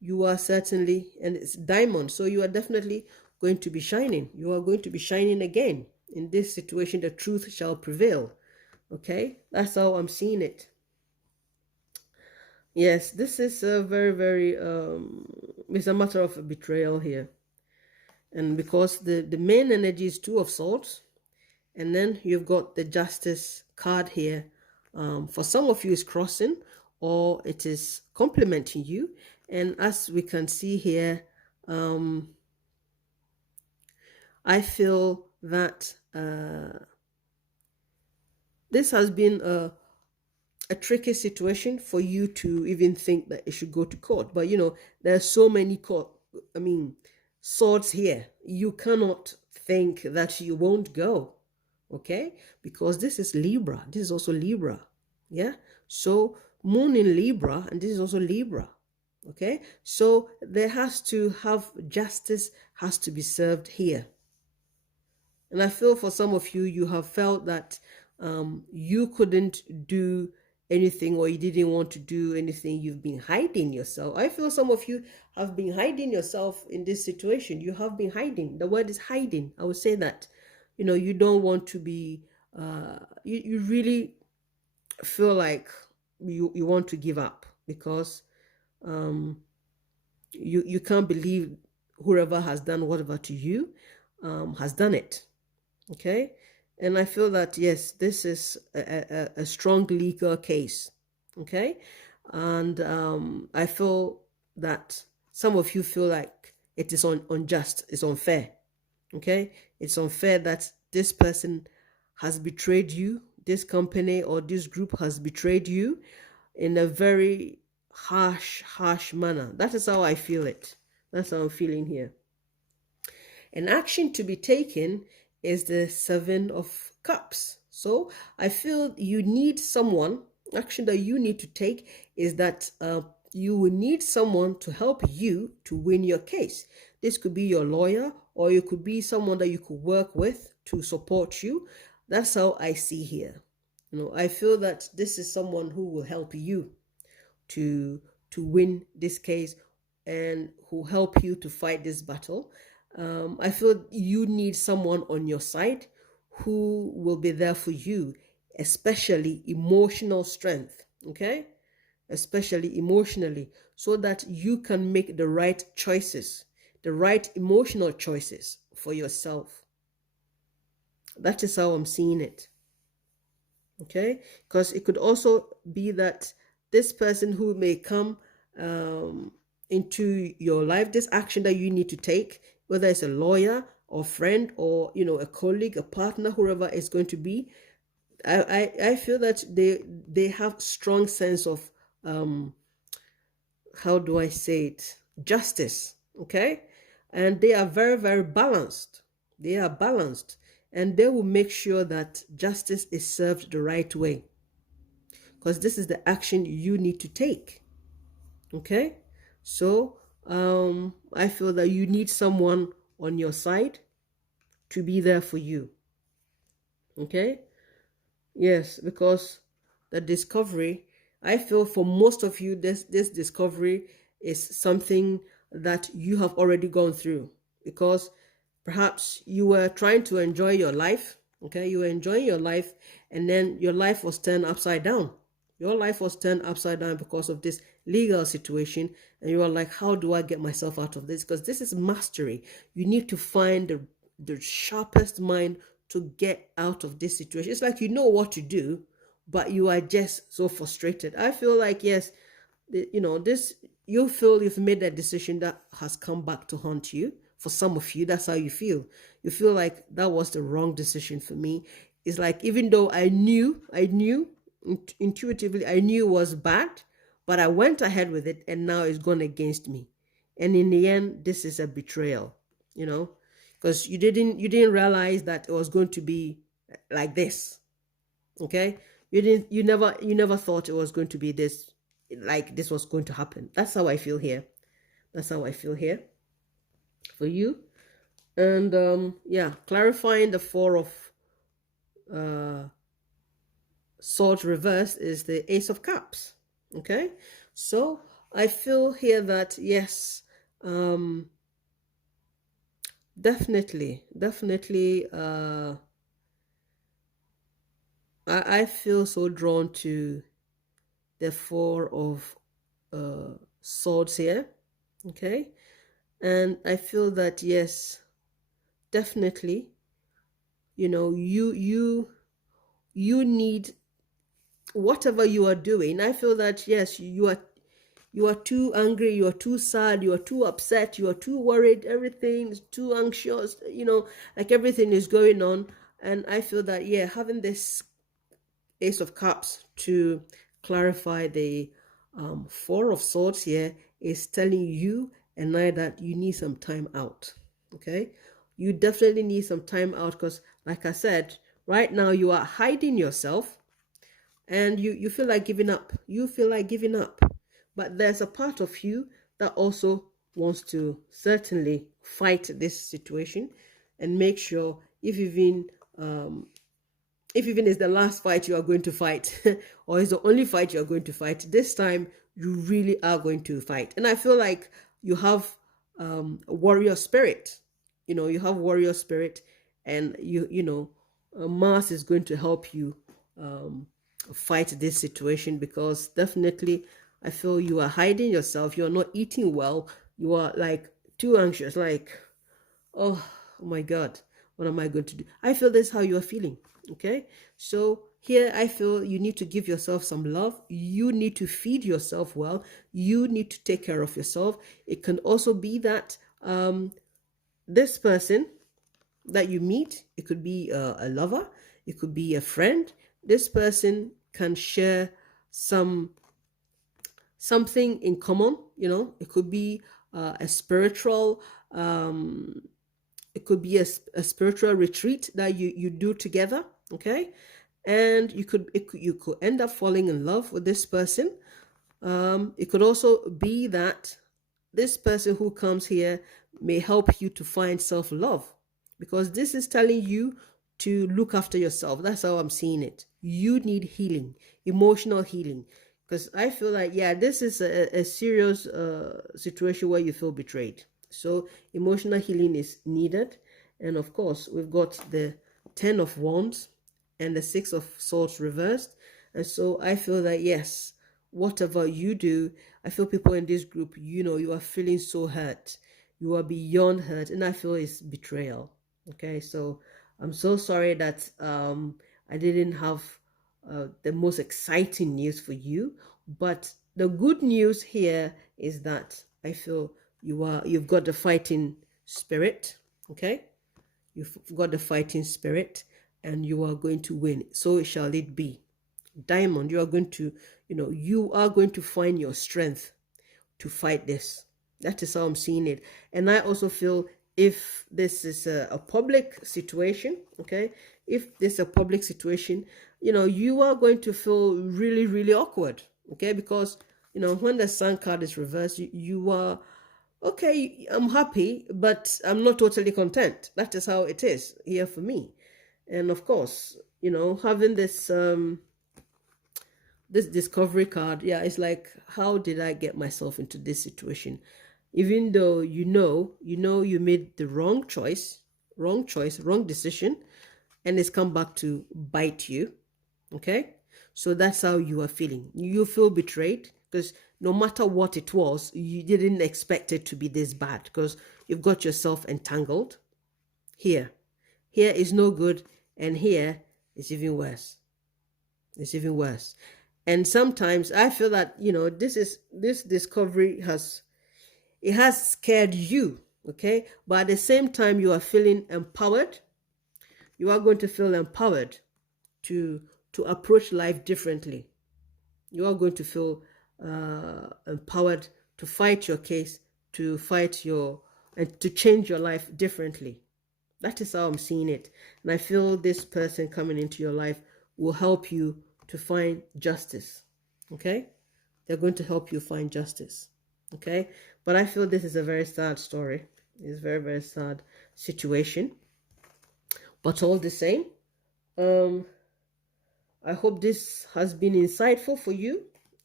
you are certainly, and it's diamond, so you are definitely going to be shining. You are going to be shining again. In this situation, the truth shall prevail. Okay, that's how I'm seeing it. Yes, this is a very, very, it's a matter of a betrayal here. And because the main energy is Two of Swords, and then you've got the Justice card here. For some of you, it's crossing or it is complementing you. And as we can see here, I feel that this has been a tricky situation for you to even think that it should go to court. But you know, there are so many swords here. You cannot think that you won't go, okay? Because this is Libra. This is also Libra, yeah? So moon in Libra, and this is also Libra, okay? So there has to have justice, has to be served here. And I feel for some of you, you have felt that you couldn't do anything, or you didn't want to do anything. You've been hiding yourself. I feel some of you have been hiding yourself in this situation. You have been hiding. The word is hiding. I would say that, you know, you don't want to be, you really feel like you want to give up, because you can't believe whoever has done whatever to you has done it. Okay, and I feel that yes, this is a strong legal case. Okay, and I feel that some of you feel like it is unjust, it's unfair. Okay, it's unfair that this person has betrayed you, this company or this group has betrayed you in a very harsh manner. That is how I feel it. That's how I'm feeling here. An action to be taken is the Seven of Cups. So I feel you need someone. Action that you need to take is that you will need someone to help you to win your case. This could be your lawyer, or it could be someone that you could work with to support you. That's how I see here. You know, I feel that this is someone who will help you to win this case, and who help you to fight this battle. I feel you need someone on your side who will be there for you, especially emotional strength, okay? Especially emotionally, so that you can make the right choices, the right emotional choices for yourself. That is how I'm seeing it, okay? Because it could also be that this person who may come into your life, this action that you need to take, whether it's a lawyer or friend, or you know, a colleague, a partner, whoever it's going to be, I feel that they have strong sense of how do I say it, justice, okay? And they are very, very balanced. They are balanced, and they will make sure that justice is served the right way, because this is the action you need to take, okay? So I feel that you need someone on your side to be there for you, okay? Yes, because the discovery, I feel for most of you, this discovery is something that you have already gone through, because perhaps you were trying to enjoy your life, okay? You were enjoying your life, and then your life was turned upside down. Your life was turned upside down because of this legal situation, and you are like, how do I get myself out of this? Because this is mastery. You need to find the sharpest mind to get out of this situation. It's like you know what to do, but you are just so frustrated. I feel like, yes, you know, this, you feel you've made that decision that has come back to haunt you. For some of you, that's how you feel. You feel like that was the wrong decision for me. It's like, even though I knew intuitively, I knew it was bad, but I went ahead with it, and now it's gone against me. And in the end, this is a betrayal, you know, because you didn't realize that it was going to be like this, okay? You never thought it was going to be this, like this was going to happen. That's how I feel here. That's how I feel here for you. And yeah, clarifying the Four of Swords reversed is the Ace of Cups, okay? So I feel here that yes, definitely, I feel so drawn to the Four of Swords here. Okay, and I feel that yes, definitely, you need whatever you are doing. I feel that yes, you are too angry, you are too sad, you are too upset, you are too worried, everything is too anxious, like everything is going on. And I feel that yeah, having this Ace of Cups to clarify the Four of Swords here is telling you and I that you need some time out. Okay, you definitely need some time out because like I said, right now you are hiding yourself and you feel like giving up. You feel like giving up. But there's a part of you that also wants to certainly fight this situation and make sure if even is the last fight you are going to fight or is the only fight you are going to fight, this time you really are going to fight. And I feel like you have a warrior spirit. You have warrior spirit, and Mars is going to help you um, fight this situation, because definitely I feel you are hiding yourself. You're not eating well. You are like too anxious, like, oh, oh my God, what am I going to do? I feel this is how you are feeling. Okay. So here I feel you need to give yourself some love. You need to feed yourself well. You need to take care of yourself. It can also be that this person that you meet, it could be a lover, it could be a friend. This person can share something in common. It could be a spiritual it could be a spiritual retreat that you do together. Okay, and you could end up falling in love with this person. It could also be that this person who comes here may help you to find self-love, because this is telling you to look after yourself. That's how I'm seeing it. You need healing, emotional healing, because I feel like yeah, this is a serious situation where you feel betrayed. So emotional healing is needed. And of course we've got the Ten of Wands and the Six of Swords reversed. And so I feel that yes, whatever you do, I feel people in this group, you are feeling so hurt. You are beyond hurt, and I feel it's betrayal. Okay, so I'm so sorry that I didn't have the most exciting news for you, but the good news here is that I feel you've got the fighting spirit. Okay, you've got the fighting spirit, and you are going to win. So shall it be. Diamond, you are going to find your strength to fight this. That is how I'm seeing it. And I also feel if this is a public situation, okay, if this is a public situation, you are going to feel really, really awkward, okay, because, when the Sun card is reversed, you are, okay, I'm happy, but I'm not totally content. That is how it is here for me. And of course, having this discovery card, yeah, it's like, how did I get myself into this situation? Even though you made the wrong choice, wrong decision, and it's come back to bite you. Okay, so that's how you are feeling. You feel betrayed because no matter what it was, you didn't expect it to be this bad, because you've got yourself entangled. Here is no good, and here is even worse. It's even worse. And sometimes I feel that this discovery has scared you. Okay, but at the same time you are feeling empowered. You are going to feel empowered to approach life differently. You are going to feel empowered to fight your case, and to change your life differently. That is how I'm seeing it. And I feel this person coming into your life will help you to find justice. Okay, they're going to help you find justice. Okay, but I feel this is a very sad story. It's a very, very sad situation. But all the same, I hope this has been insightful for you.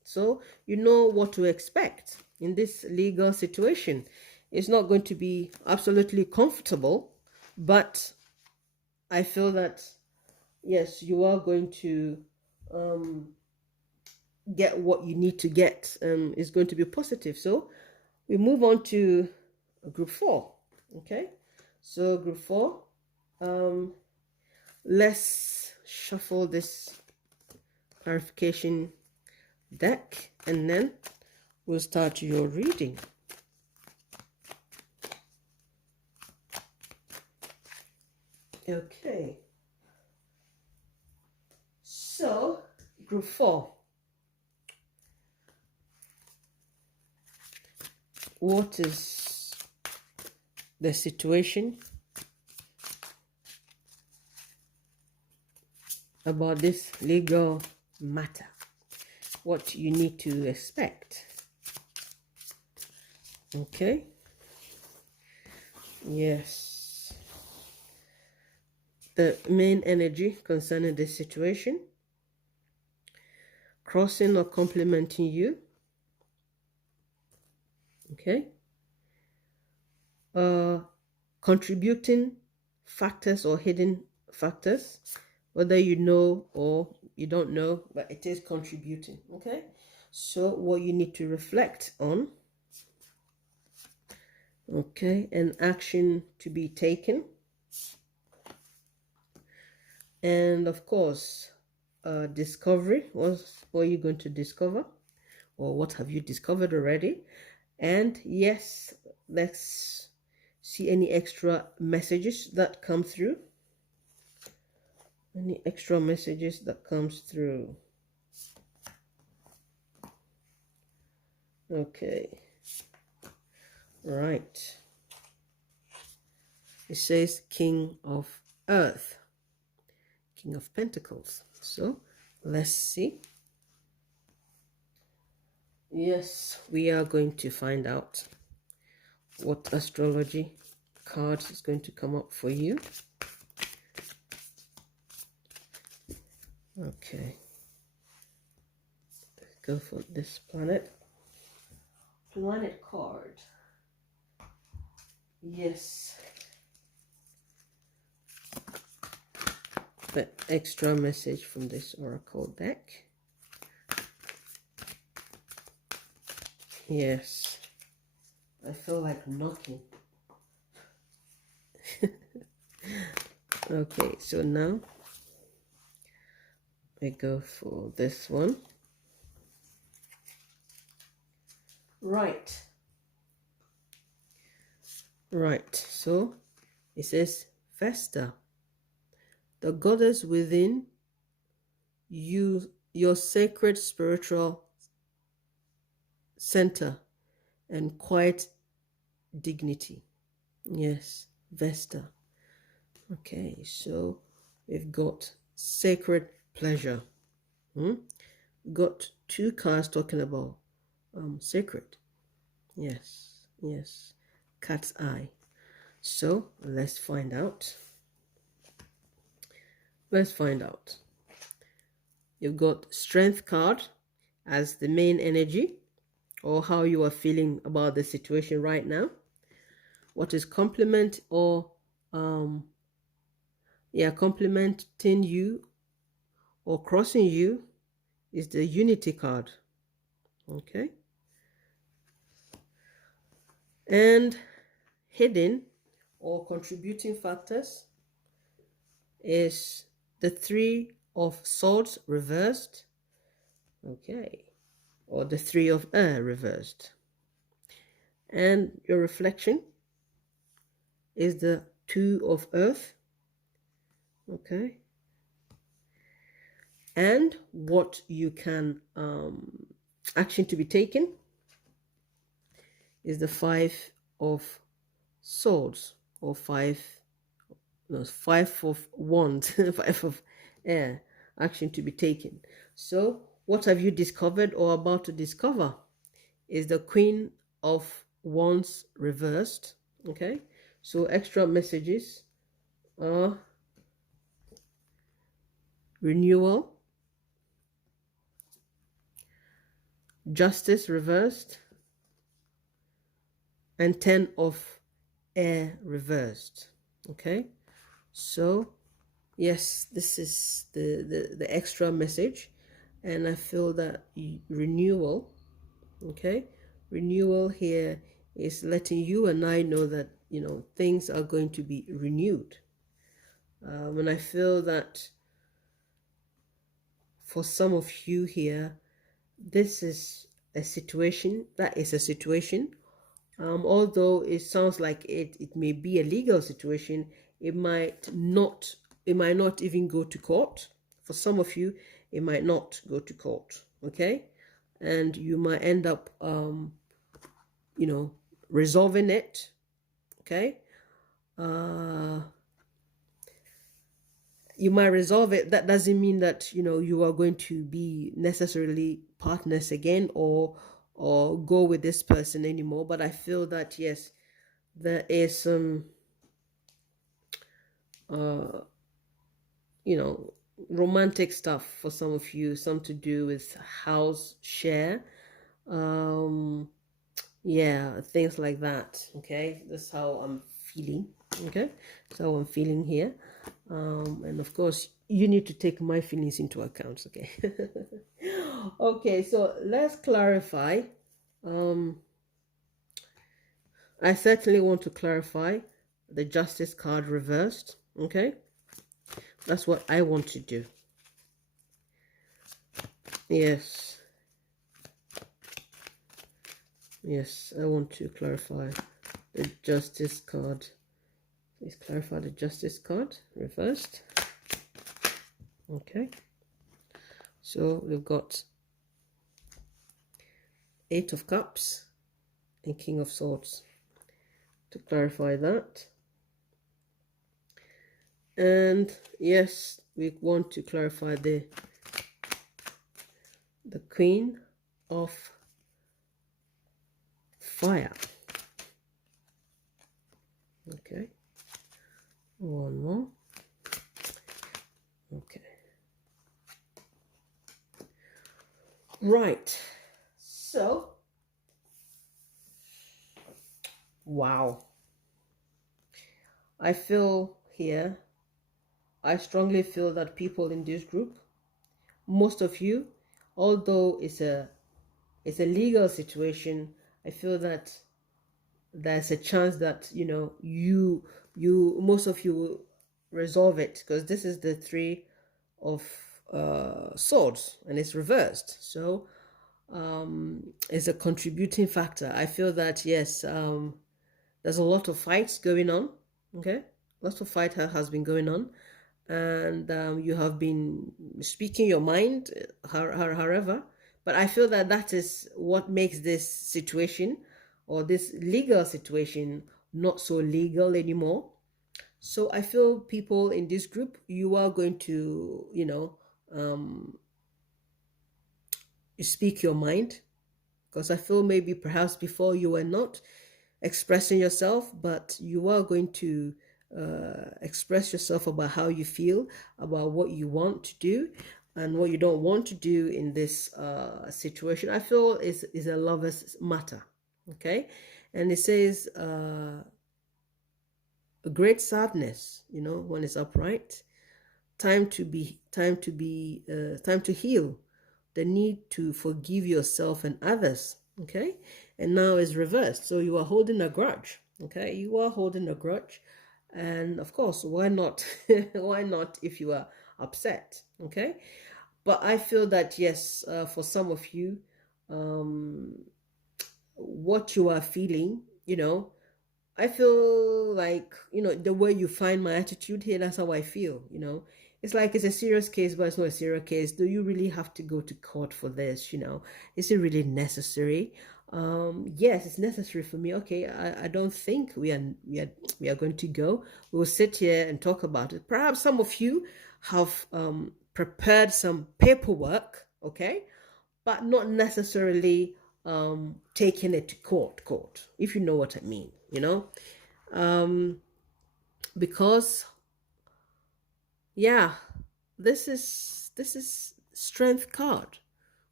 So you know what to expect in this legal situation. It's not going to be absolutely comfortable, but I feel that yes, you are going to get what you need to get. It's going to be positive. So we move on to group 4. Okay, so group 4, let's shuffle this clarification deck and then we'll start your reading. Okay, so group 4, what is the situation about this legal matter? What you need to expect? Okay, yes, the main energy concerning this situation: crossing or complementing you. Okay, contributing factors or hidden factors, whether you know or you don't know, but it is contributing. Okay, so what you need to reflect on. Okay, an action to be taken, and of course discovery. What are you going to discover, or what have you discovered already? And yes, let's see any extra messages that come through. Any extra messages that comes through. Okay, right. It says King of Earth, King of Pentacles. So let's see. Yes, we are going to find out what astrology card is going to come up for you. Okay, let's go for this planet card. Yes, the extra message from this oracle deck. Yes, I feel like knocking. Okay, so now I go for this one. Right, so it says Vesta, the goddess within you, your sacred spiritual center and quiet dignity. Yes, Vesta. Okay, so we've got sacred pleasure. Got 2 cards talking about sacred. Yes, cat's eye. So let's find out. You've got strength card as the main energy, or how you are feeling about the situation right now. What is complement or complementing you or crossing you is the unity card. Okay, and hidden or contributing factors is the 3 of Swords reversed. Okay, or the 3 of Air reversed. And your reflection is the 2 of Earth. Okay, and what you can action to be taken is the 5 of Swords, or 5 of Wands. 5 of Air, action to be taken. So what have you discovered or about to discover is the Queen of Wands reversed. Okay, so extra messages are renewal, Justice reversed, and 10 of air reversed. Okay, so yes, this is the extra message, and I feel that renewal. Okay, renewal here is letting you and I know that, you know, things are going to be renewed. And I feel that for some of you here, this is a situation that is a situation. Although it sounds like it may be a legal situation, it might not. It might not even go to court. For some of you, it might not go to court. Okay, and you might end up, you know, resolving it. Okay, you might resolve it. That doesn't mean that, you know, you are going to be necessarily partners again, or go with this person anymore. But I feel that yes, there is some you know, romantic stuff for some of you, some to do with house share, yeah, things like that. Okay, that's how I'm feeling. Okay, so I'm feeling here, and of course you need to take my feelings into account. Okay. Okay, so let's clarify. I certainly want to clarify the justice card reversed. Okay, that's what I want to do. Yes. Yes, I want to clarify the justice card. Please clarify the justice card reversed. Okay. So we've got 8 of Cups and King of Swords. To clarify that. And yes, we want to clarify the Queen of Fire. Okay. One more. Okay. Right. So, wow. I feel here, I strongly feel that people in this group, most of you, although it's a legal situation, I feel that there's a chance that, you know, most of you will resolve it, because this is the 3 of swords and it's reversed. So it's a contributing factor. I feel that yes, there's a lot of fights going on. Okay, lots of fight has been going on, and you have been speaking your mind, however. But I feel that that is what makes this situation, or this legal situation, not so legal anymore. So I feel people in this group, you are going to, you know, speak your mind, because I feel maybe perhaps before you were not expressing yourself, but you are going to express yourself about how you feel, about what you want to do and what you don't want to do in this situation. I feel is a lover's matter. Okay, and it says a great sadness, you know, when it's upright. Time to heal, the need to forgive yourself and others. Okay, and now it's reversed, so you are holding a grudge. Okay, you are holding a grudge, and of course, why not? Why not if you are upset? Okay, but I feel that yes, for some of you, what you are feeling, you know, I feel like, you know, the way you find my attitude here, that's how I feel, you know. It's like it's a serious case, but it's not a serious case. Do you really have to go to court for this, you know? Is it really necessary? Yes, it's necessary for me. Okay, I don't think we are going to go. We'll sit here and talk about it. Perhaps some of you have prepared some paperwork, okay, but not necessarily taking it to court, if you know what I mean, you know. Because yeah, this is strength card.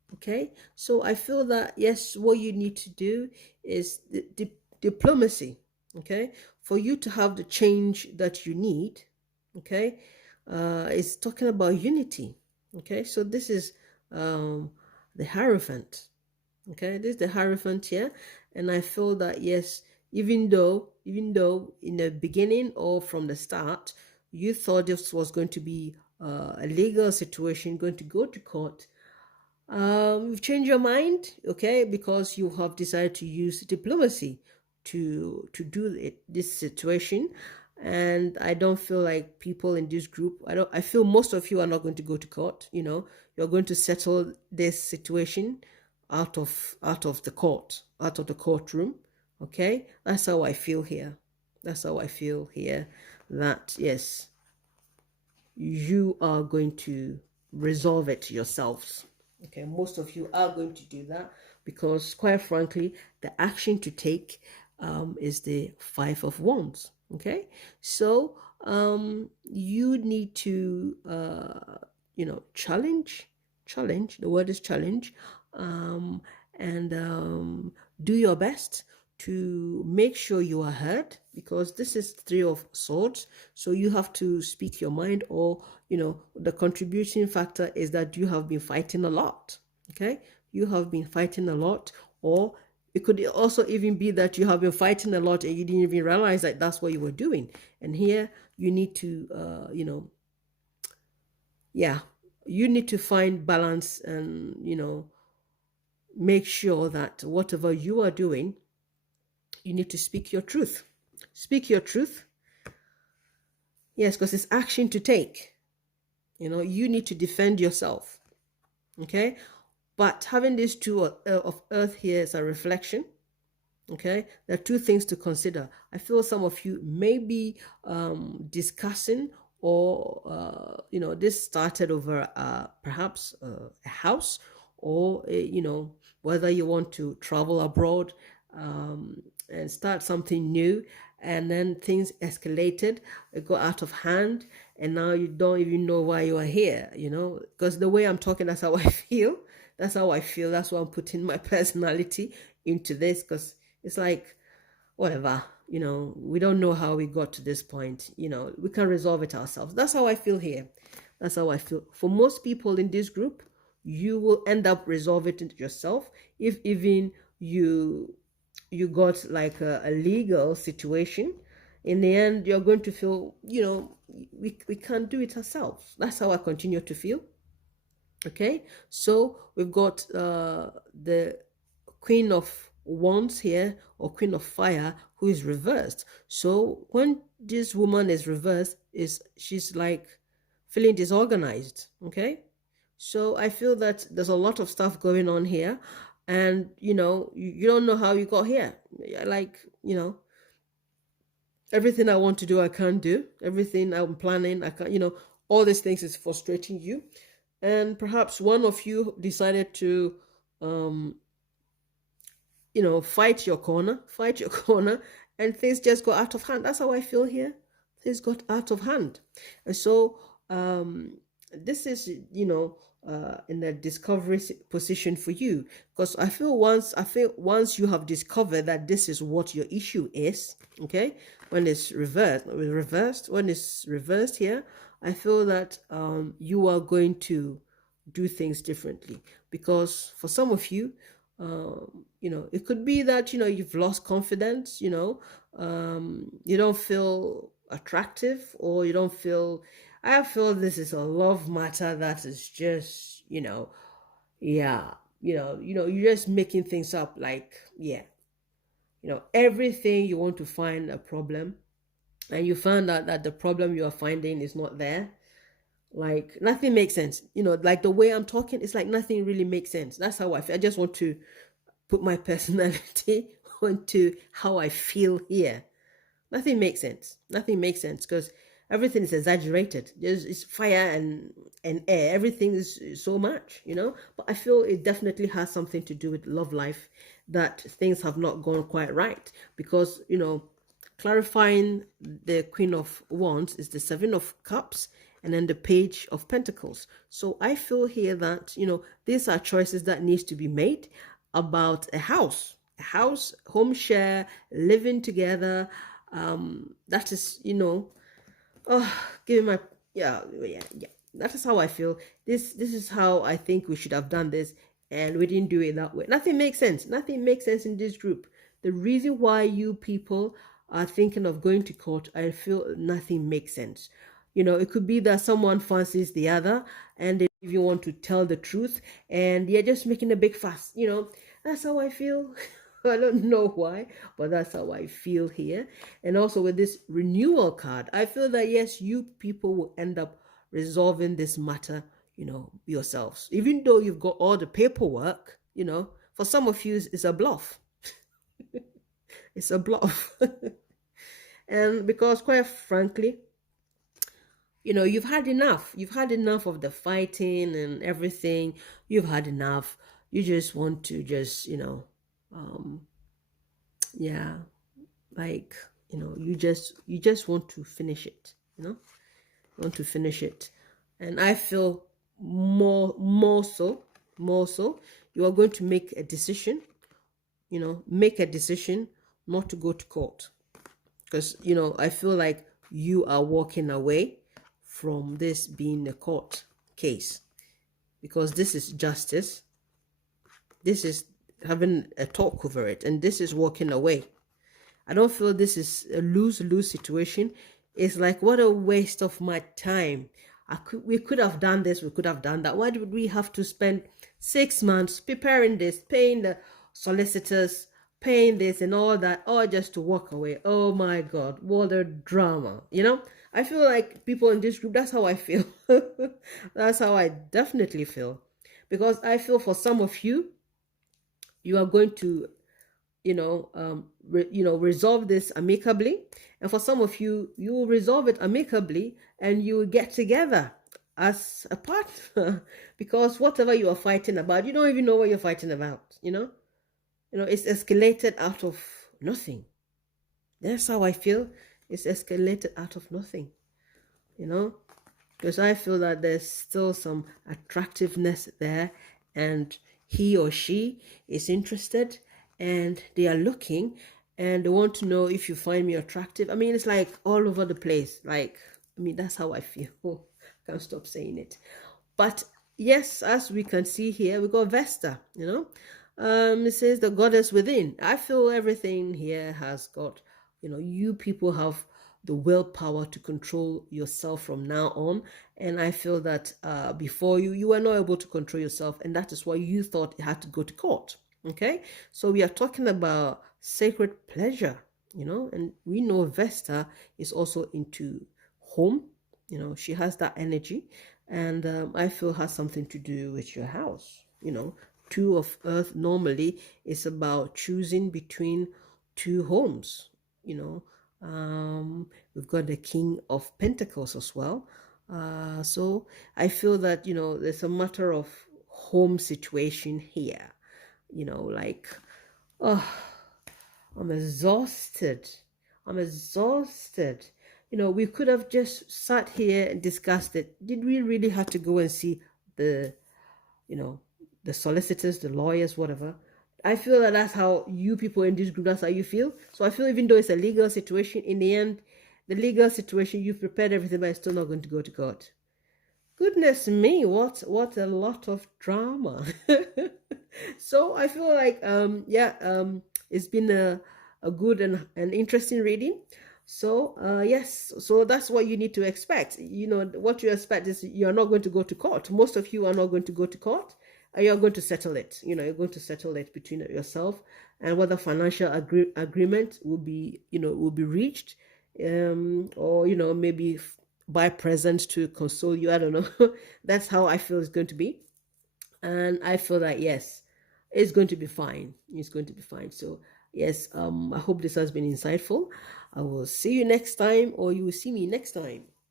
Okay, so I feel that yes, what you need to do is diplomacy. Okay, for you to have the change that you need. Okay, it's talking about unity. Okay, so this is um, the Hierophant. Okay, this is the Hierophant here, and I feel that yes, even though in the beginning or from the start you thought this was going to be a legal situation, going to go to court, you've changed your mind, okay, because you have decided to use diplomacy to do this situation. And I don't feel like people in this group, I feel most of you are not going to go to court. You're going to settle this situation out of the court, out of the courtroom. Okay, that's how I feel here. That's how I feel here. That yes, you are going to resolve it yourselves. Okay, most of you are going to do that because, quite frankly, the action to take is the Five of Wands. Okay, so you need to, challenge. The word is challenge, um, and do your best to make sure you are heard, because this is Three of Swords. So you have to speak your mind, or the contributing factor is that you have been fighting a lot. Okay, you have been fighting a lot, or it could also even be that you have been fighting a lot and you didn't even realize that that's what you were doing. And here you need to you need to find balance, and make sure that whatever you are doing, you need to speak your truth. Speak your truth. Yes, because it's action to take. You need to defend yourself. Okay, but having these two of earth here is a reflection. Okay, there are two things to consider. I feel some of you may be discussing, or this started over perhaps a house, or whether you want to travel abroad and start something new, and then things escalated, it got out of hand, and now you don't even know why you are here. Because the way I'm talking, that's how I feel. That's how I feel. That's why I'm putting my personality into this, because it's like, whatever, we don't know how we got to this point. We can resolve it ourselves. That's how I feel here. That's how I feel. For most people in this group, you will end up resolving it yourself. If even you got like a legal situation, in the end, you're going to feel, we can't do it ourselves. That's how I continue to feel. Okay, so we've got the Queen of Wands here, or Queen of Fire, who is reversed. So when this woman is reversed, she's like feeling disorganized. Okay, so I feel that there's a lot of stuff going on here, and you don't know how you got here. Like, everything I want to do, I can't do. Everything I'm planning, I can't. All these things is frustrating you, and perhaps one of you decided to fight your corner, and things just go out of hand. That's how I feel here. Things got out of hand. And so this is in a discovery position for you, because I feel once you have discovered that this is what your issue is, okay, when it's when it's reversed here, I feel that you are going to do things differently. Because for some of you, it could be that you've lost confidence. You don't feel attractive, or you don't feel. I feel this is a love matter that is just yeah, you're just making things up. Like, yeah, everything you want to find a problem, and you found out that the problem you are finding is not there. Like, nothing makes sense. Like the way I'm talking, it's like nothing really makes sense. That's how I feel. I just want to put my personality onto how I feel here. Nothing makes sense. Nothing makes sense, because everything is exaggerated. It's fire and air. Everything is so much, But I feel it definitely has something to do with love life, that things have not gone quite right. Because clarifying the Queen of Wands is the Seven of Cups, and then the Page of Pentacles. So I feel here that, these are choices that needs to be made about a house, home share, living together. That is, give me my, yeah. That is how I feel. This is how I think we should have done this, and we didn't do it that way. Nothing makes sense. Nothing makes sense in this group. The reason why you people are thinking of going to court, I feel nothing makes sense. It could be that someone fancies the other, and if you want to tell the truth, and you're just making a big fuss. That's how I feel. I don't know why, but that's how I feel here. And also with this renewal card, I feel that yes, you people will end up resolving this matter, yourselves. Even though you've got all the paperwork, for some of you, it's a bluff. It's a bluff. And because quite frankly, you've had enough. You've had enough of the fighting and everything. You've had enough. You just want to yeah, like, you just want to finish it, want to finish it. And I feel more so, you are going to make a decision, not to go to court. Because, I feel like you are walking away from this being a court case. Because this is justice. This is having a talk over it. And this is walking away. I don't feel this is a lose-lose situation. It's like, what a waste of my time. We could have done this, we could have done that. Why did we have to spend 6 months preparing this, paying the solicitors, paying this and all that, all just to walk away? Oh my God, what a drama. I feel like people in this group, that's how I feel. That's how I definitely feel. Because I feel for some of you, you are going to resolve this amicably, and for some of you, you will resolve it amicably and you will get together as a partner. Because whatever you are fighting about, you don't even know what you're fighting about. It's escalated out of nothing. That's how I feel. It's escalated out of nothing. Because I feel that there's still some attractiveness there, and he or she is interested, and they are looking, and they want to know if you find me attractive. I mean, it's like all over the place. That's how I feel. I can't stop saying it. But yes, as we can see here, we got Vesta, it says the goddess within. I feel everything here has got, you people have the willpower to control yourself from now on. And I feel that before you were not able to control yourself, and that is why you thought you had to go to court. Okay, so we are talking about sacred pleasure, and we know Vesta is also into home. She has that energy, and I feel has something to do with your house. Two of Earth normally is about choosing between two homes. We've got the King of Pentacles as well. So I feel that, there's a matter of home situation here. Oh, I'm exhausted. We could have just sat here and discussed it. Did we really have to go and see the solicitors, the lawyers, whatever? I feel that that's how you people in this group, that's how you feel. So I feel even though it's a legal situation, in the end, the legal situation, you've prepared everything, but it's still not going to go to court. Goodness me, what a lot of drama. So I feel like it's been a good and an interesting reading. So yes, so that's what you need to expect. What you expect is you're not going to go to court. Most of you are not going to go to court. You're going to settle it. You're going to settle it between yourself, and whether financial agreement will be reached, or maybe buy presents to console you. I don't know. That's how I feel it's going to be. And I feel that yes, it's going to be fine. It's going to be fine. So yes, I hope this has been insightful. I will see you next time, or you will see me next time.